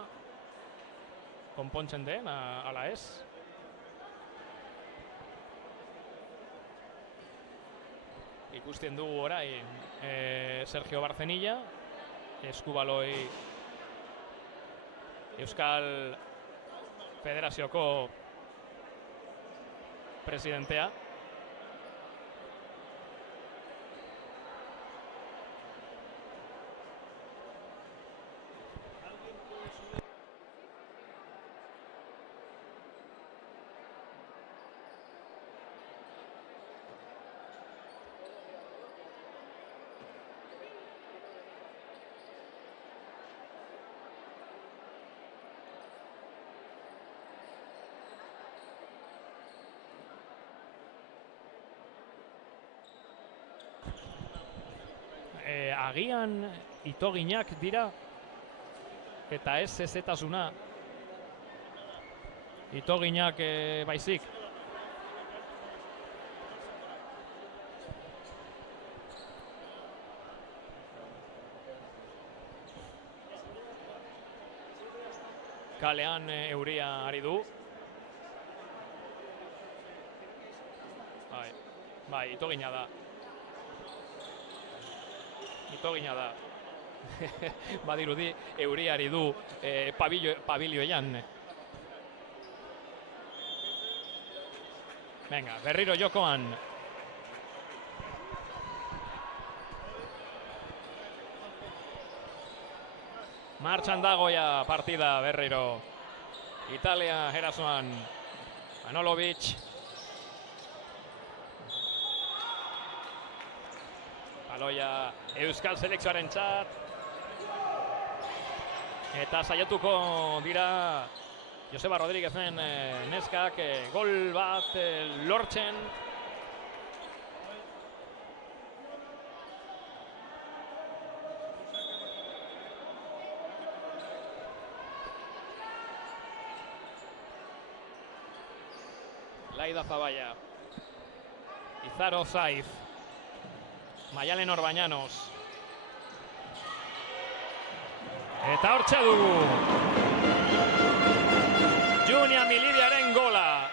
konpontzen den, ala ez. Ikusten dugu orain Sergio Barcenilla, eskubaloi Euskal Federazioko presidentea. Agian itoginak dira eta ez ezetasuna. Itoginak baizik. Kalean euria ari du. Bai, itogina da. Badirudi euriari du pabilioian. Venga, berriro jokoan. Martxan dagoia partida berriro. Italia erasoan. Manojlovic. Baloia Euskal selekzioaren txat. Eta saiatuko dira Joseba Rodríguezen neskak gol bat lortzen. Laida Zaballa. Izaro Saiz. Maialen Orbañanos. Eta hortxe dugu. Junior Milibiaren gola.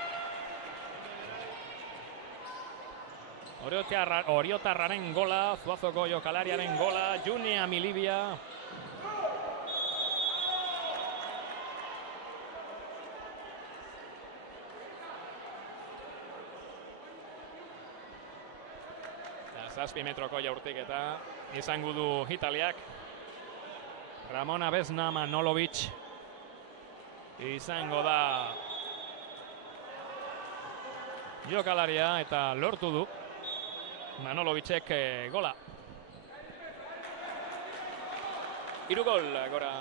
Oriotarraren gola, Zuazoko jokalariaren gola, Junior Milibia. Zazpi metroko jaurtik eta izango du Italiak. Ramon Abesna Manojlovic izango da jokalaria eta lortu du Manojlovicek gola. 3 gol gora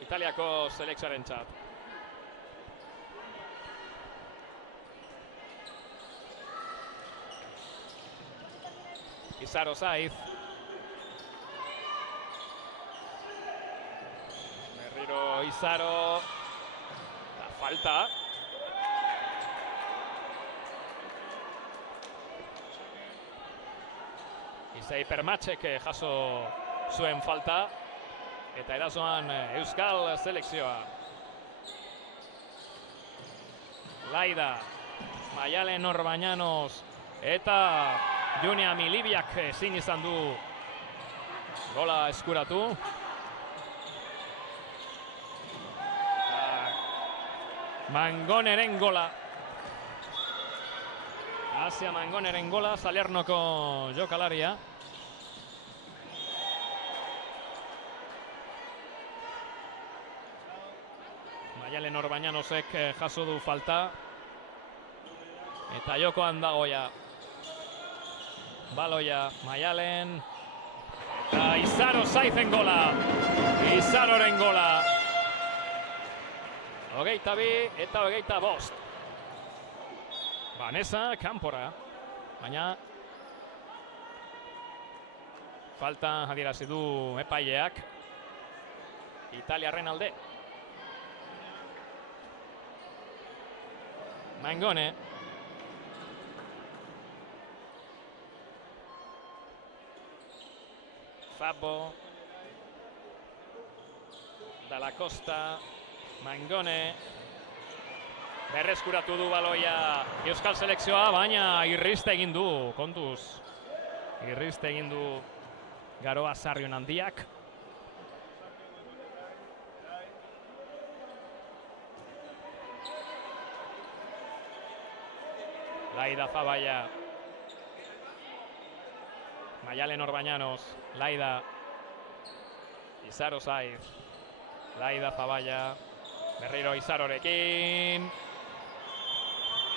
Italiako selekzioaren txat. Izaro Saiz. Berriro Izaro. La falta. Seiper Matxek jaso zuen falta. Eta erasoan Euskal selekzioa. Laida, Maialen Orbañanos eta Junia Milibiak ezin izan du gola eskuratu. Mangoneren gola. Asia Mangoneren gola, Salernoko jokalaria. Maialen Orbañanosek jaso du falta. Eta jokoan dagoia. Baloia, Maialen. Eta Izaro Saizen gola. Izaroren gola. 22 eta 25. Vanessa kanpora. Baina falta adierazi du epaileak italiarren alde. Mangone. Fabbo. Dalla Costa. Mangone. Berreskuratu du baloia Euskal selekzioa, baina irriste egin du, kontuz. Irriste egin du Garoa Sarrion handiak. Laida Zabaia. Maialen Orbañanos. Laida. Izaro Saiz. Laida Zabaia. Berriro Izarorekin.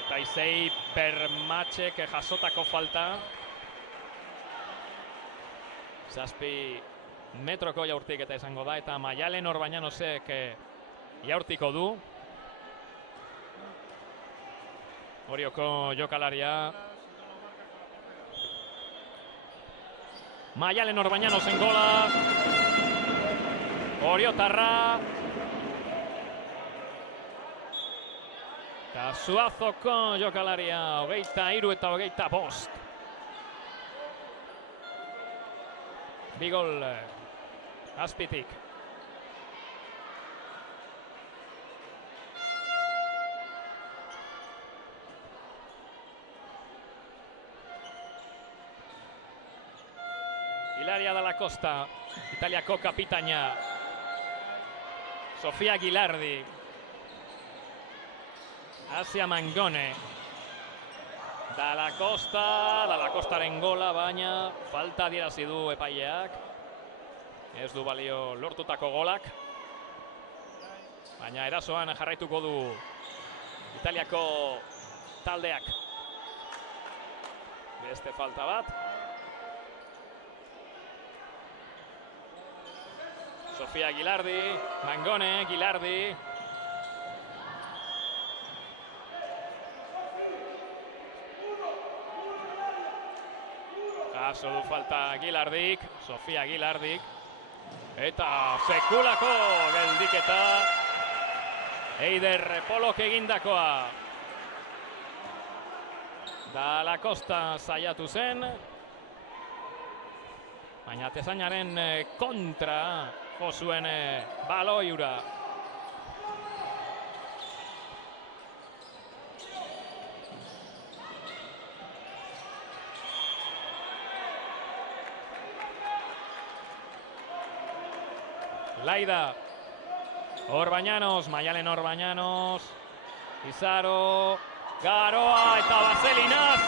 Eta Seiper Matxek jasotako falta. 7 metroko jaurtik eta izango da. Eta Maialen Orbañanosek jaurtiko du. Orioko jokalaria. Maialen Orbañanosen gola. Oriotarra. Eta Zuazoko jokalaria 23 eta 25. Bi gol azpitik. Ilaria Dalla Costa, Italiako kapitaina. Sofia Gilardi. Asia Mangone. Dalla Costaren gola, baina falta adierazi du epaileak. Ez du balio lortutako golak. Baina erasoan jarraituko du Italiako taldeak. Beste falta bat. Sofia Gilardi, Mangone, Gilardi. Jaso du falta Gilardik, Sofia Gilardik. Eta sekulako geldiketa Eider Polok egindakoa. Dalla Costa saiatu zen. Baina Tezainaren kontra jo zuen baloiura. Laida. Orbañanos, Maialen Orbañanos. Izaro. Garoa eta Baselinaz.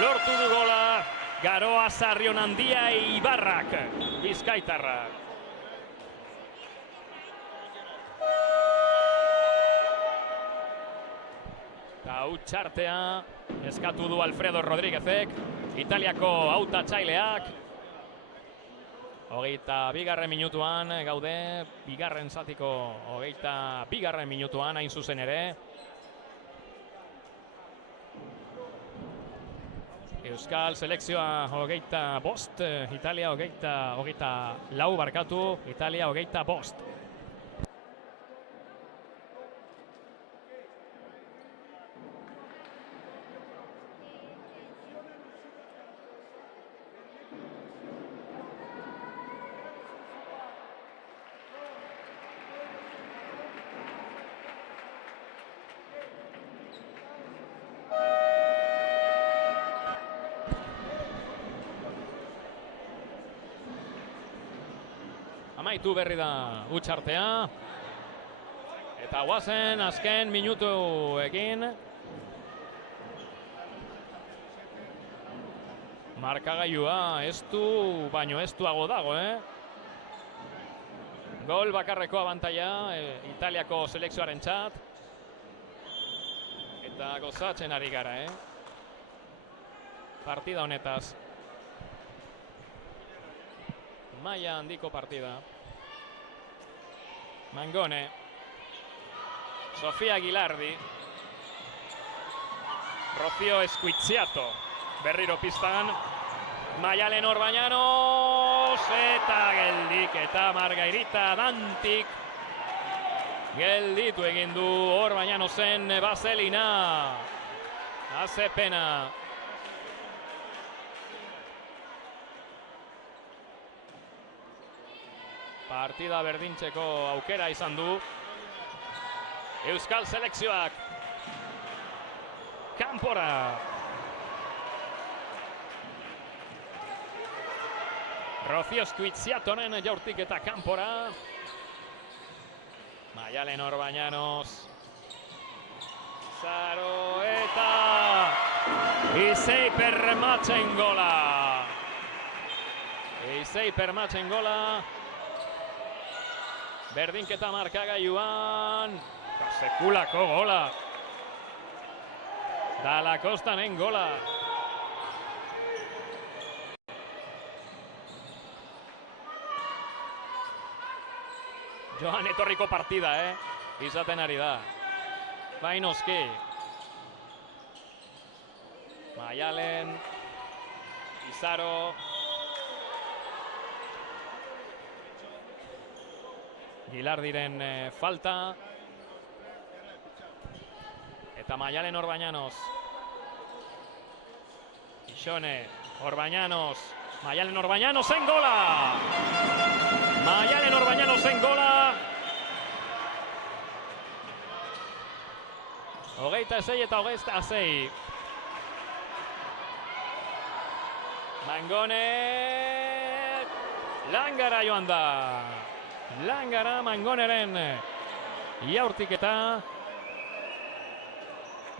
Lortu du gola. Garoa Sarrion handia Ibarrak. Bizkaitarra. Eta utxartea eskatu du Alfredo Rodríguezek. Italiako hautatzaileak. 22. minutuan gaude, bigarren zatiko 22. minutuan hain zuzen ere. Euskal selekzioa 25, Italia 24 barkatu, Italia 25. amaitu berri da utxartea. Eta guazen azken minutu egin. Markagailua estu, baino estuago dago, Gol bakarreko abantaia Italiako selekzioaren txat. Eta gozatzen ari gara, Partida honetaz. Maila handiko partida. Mangone. Sofia Gilardi. Rocío Esquiziato. Berriro pistan. Maialen Orbañanos. Eta geldik eta Margarita Dantik. Gelditu egin du Orbañanosen Vaselina. Hace pena. Partida berdintzeko aukera izan du Euskal selekzioak. Kanpora. Rocío Esquiziatoren jaurtik eta kanpora. Maialen Orbañanos. Zaro eta Isei Permatzen gola. Isei Permatzen gola. Berdinketa markagailuan. Sekulako gola. Dalla Costanen gola. Joan etorriko partida, izaten ari da. Bainoski. Maialen. Izaro. Gilardiren falta. Eta Maialen Orbañanos. Ixone. Orbañanos. Maialen Orbañanos en gola! Maialen Orbañanos en gola! 26 eta 26. Mangone. Langara joan da. Langara Mangoneren jaurtik eta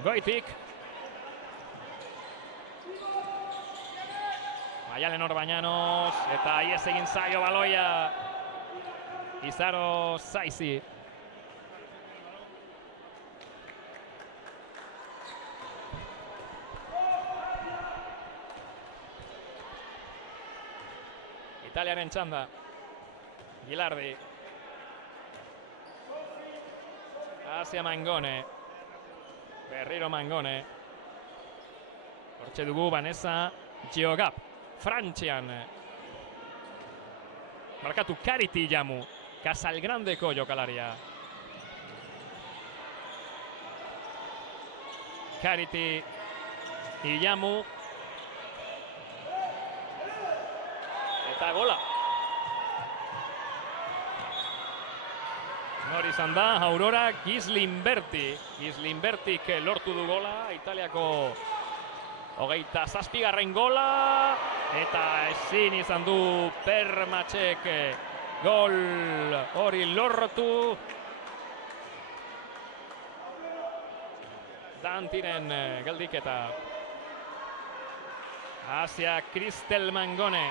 goitik. Maialen Orbañanos eta ies egin zaio baloia. Izaro Zaizi. Italiaren txanda. Gilardi. Hacia Mangone. Berriro Mangone. Hortxe dugu Vanessa Giogap. Frantzian. Markatu Kariti jamu. Casalgrandeko jokalaria. Kariti Illamu. Eta gola. Hori izan da, Aurora Gislinberti. Gislinbertik lortu du gola, Italiako 27. gola. Eta ezin izan du Permatzek gol hori lortu. Dantiren geldiketa. Hacia Kristel Mangone.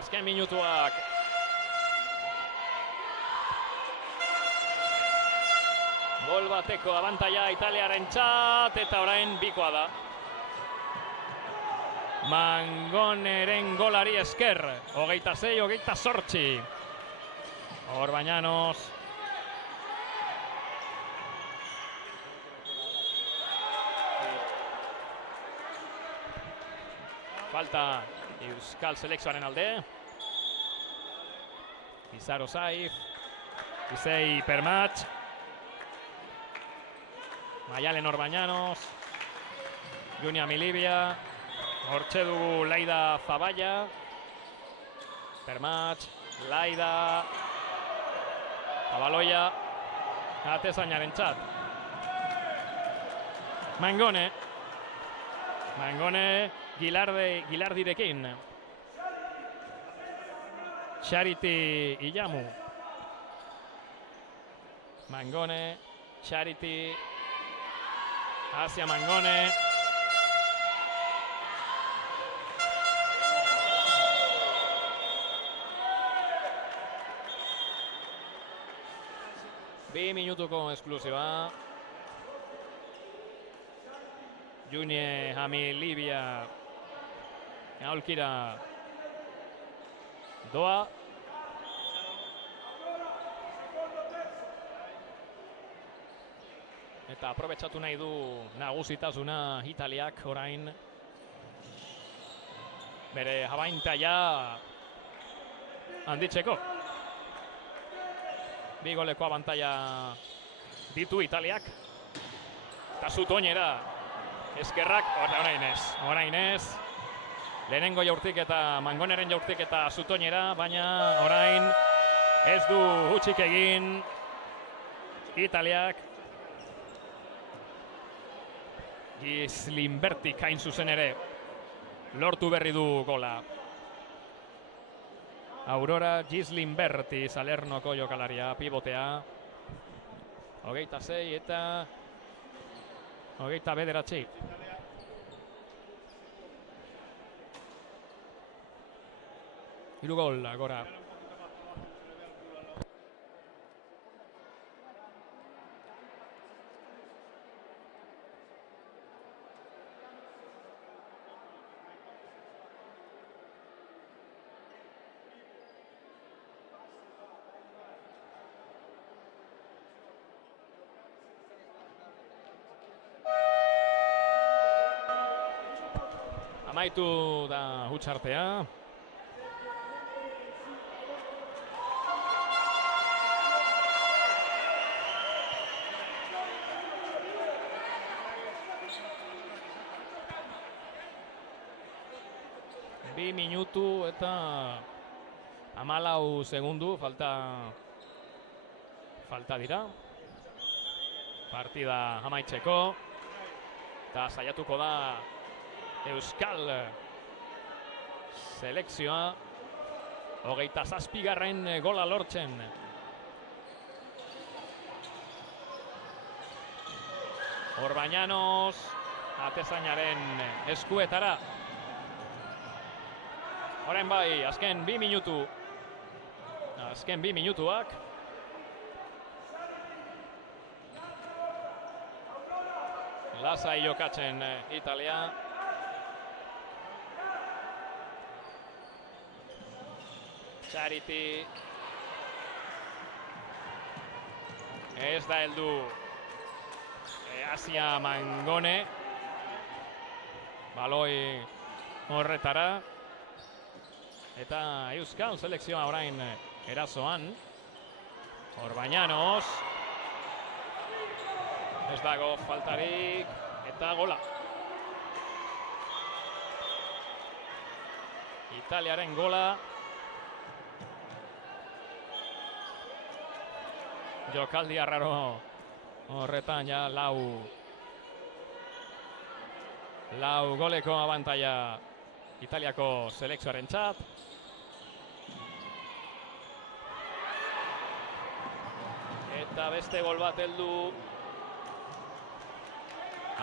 Azken minutuak. Gol bateko abantaia Italiaren txat eta orain bikoa da. Mangoneren golari esker. 26, 28. Orbañanos. Falta Euskal selekzioaren alde. Izaro Zaiz. Isei Permatz. Maialen Orbañanos. Junia Milibia. Hortxe dugu Laida Zaballa. Permatz. Laida. Abaloia. Atezainaren txat. Mangone. Mangone Gilardirekin. Charity Illamu. Mangone, Charity, hacia Mangone. Bi minutuko esklusiba. Junie Hami Libia aulkira doa. Eta aprobetxatu nahi du nagusitasuna Italiak orain. Bere jabaintaia handitzeko. Bi goleko abantaia ditu Italiak. Eta zutoinera eskerrak, orain ez. Lehenengo jaurtik eta Mangoneren jaurtik eta zutoinera, baina orain ez du hutsik egin Italiak. Gislinbertik hain zuzen ere lortu berri du gola. Aurora Gislinberti Salernoko jokalaria, pivotea. 26 eta 29. Hiru gol agora. Amaitu da hutsartea. Bi minutu eta 14 segundu falta dira. Partida amaitzeko. Eta saiatuko da Euskal selekzioa 27. gola lortzen. Orbañanos atezainaren eskuetara. Orain bai, azken bi minutuak. Lasai jokatzen Italia. Charity. Ez da heldu Asia Mangone. Baloi horretara. Eta Euskal selekzioa orain erasoan. Orbañanos. Ez dago faltarik. Eta gola. Italiaren gola. Jokaldi arraro horretan ja lau goleko abantaia Italiako selekzioaren txat. Eta beste gol bat heldu.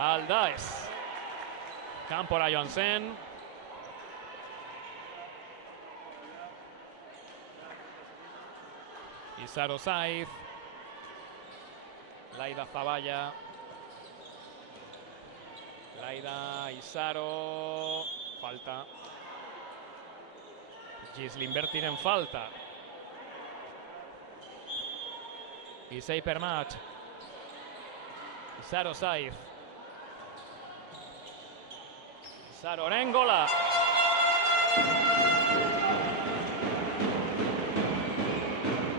Aldaez. Kanpora joan zen. Izaro Saiz. Laida Zaballa. Laida, Izaro. Falta. Gislinbertiren falta. Isei Permatx. Izaro Saiz. Izaroren gola.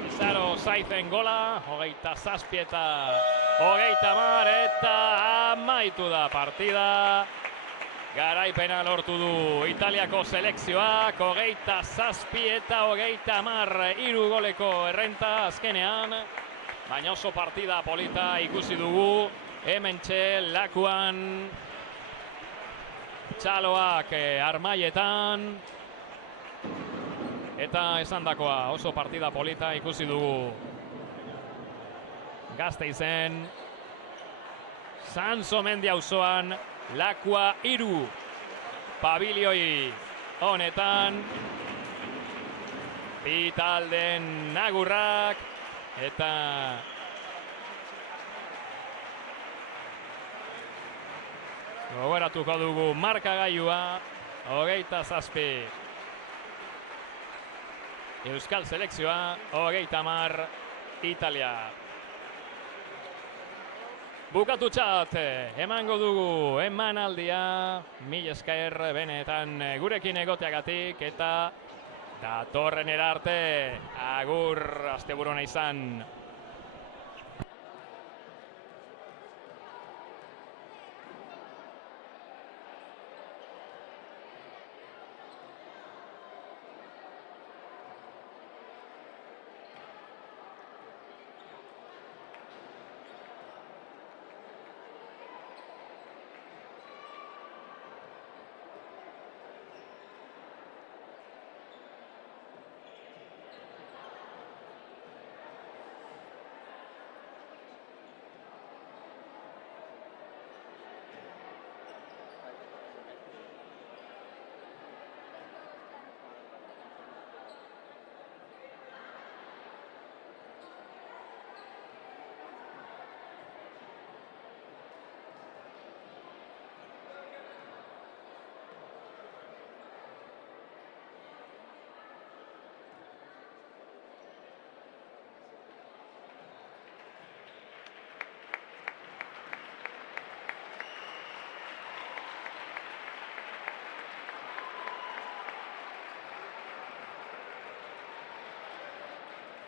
Izaro Saizen gola. 27 eta 30 eta amaitu da partida. Garaipena lortu du Italiako selekzioak. 27 eta 30 hiru goleko errenta azkenean. Baina oso partida polita ikusi dugu. Hementxe lakuan txaloak armaietan. Eta esandakoa oso partida polita ikusi dugu. Gasteizen, Sansomendi auzoan, Lakua 3 pabilioi honetan. Bi taldeen agurrak eta gogoratuko dugu markagailua 27. Euskal selekzioa 30 Italia. Bukatutzat emango dugu emanaldia. Mila esker benetan gurekin egoteagatik eta datorren arte agur, asteburu ona izan.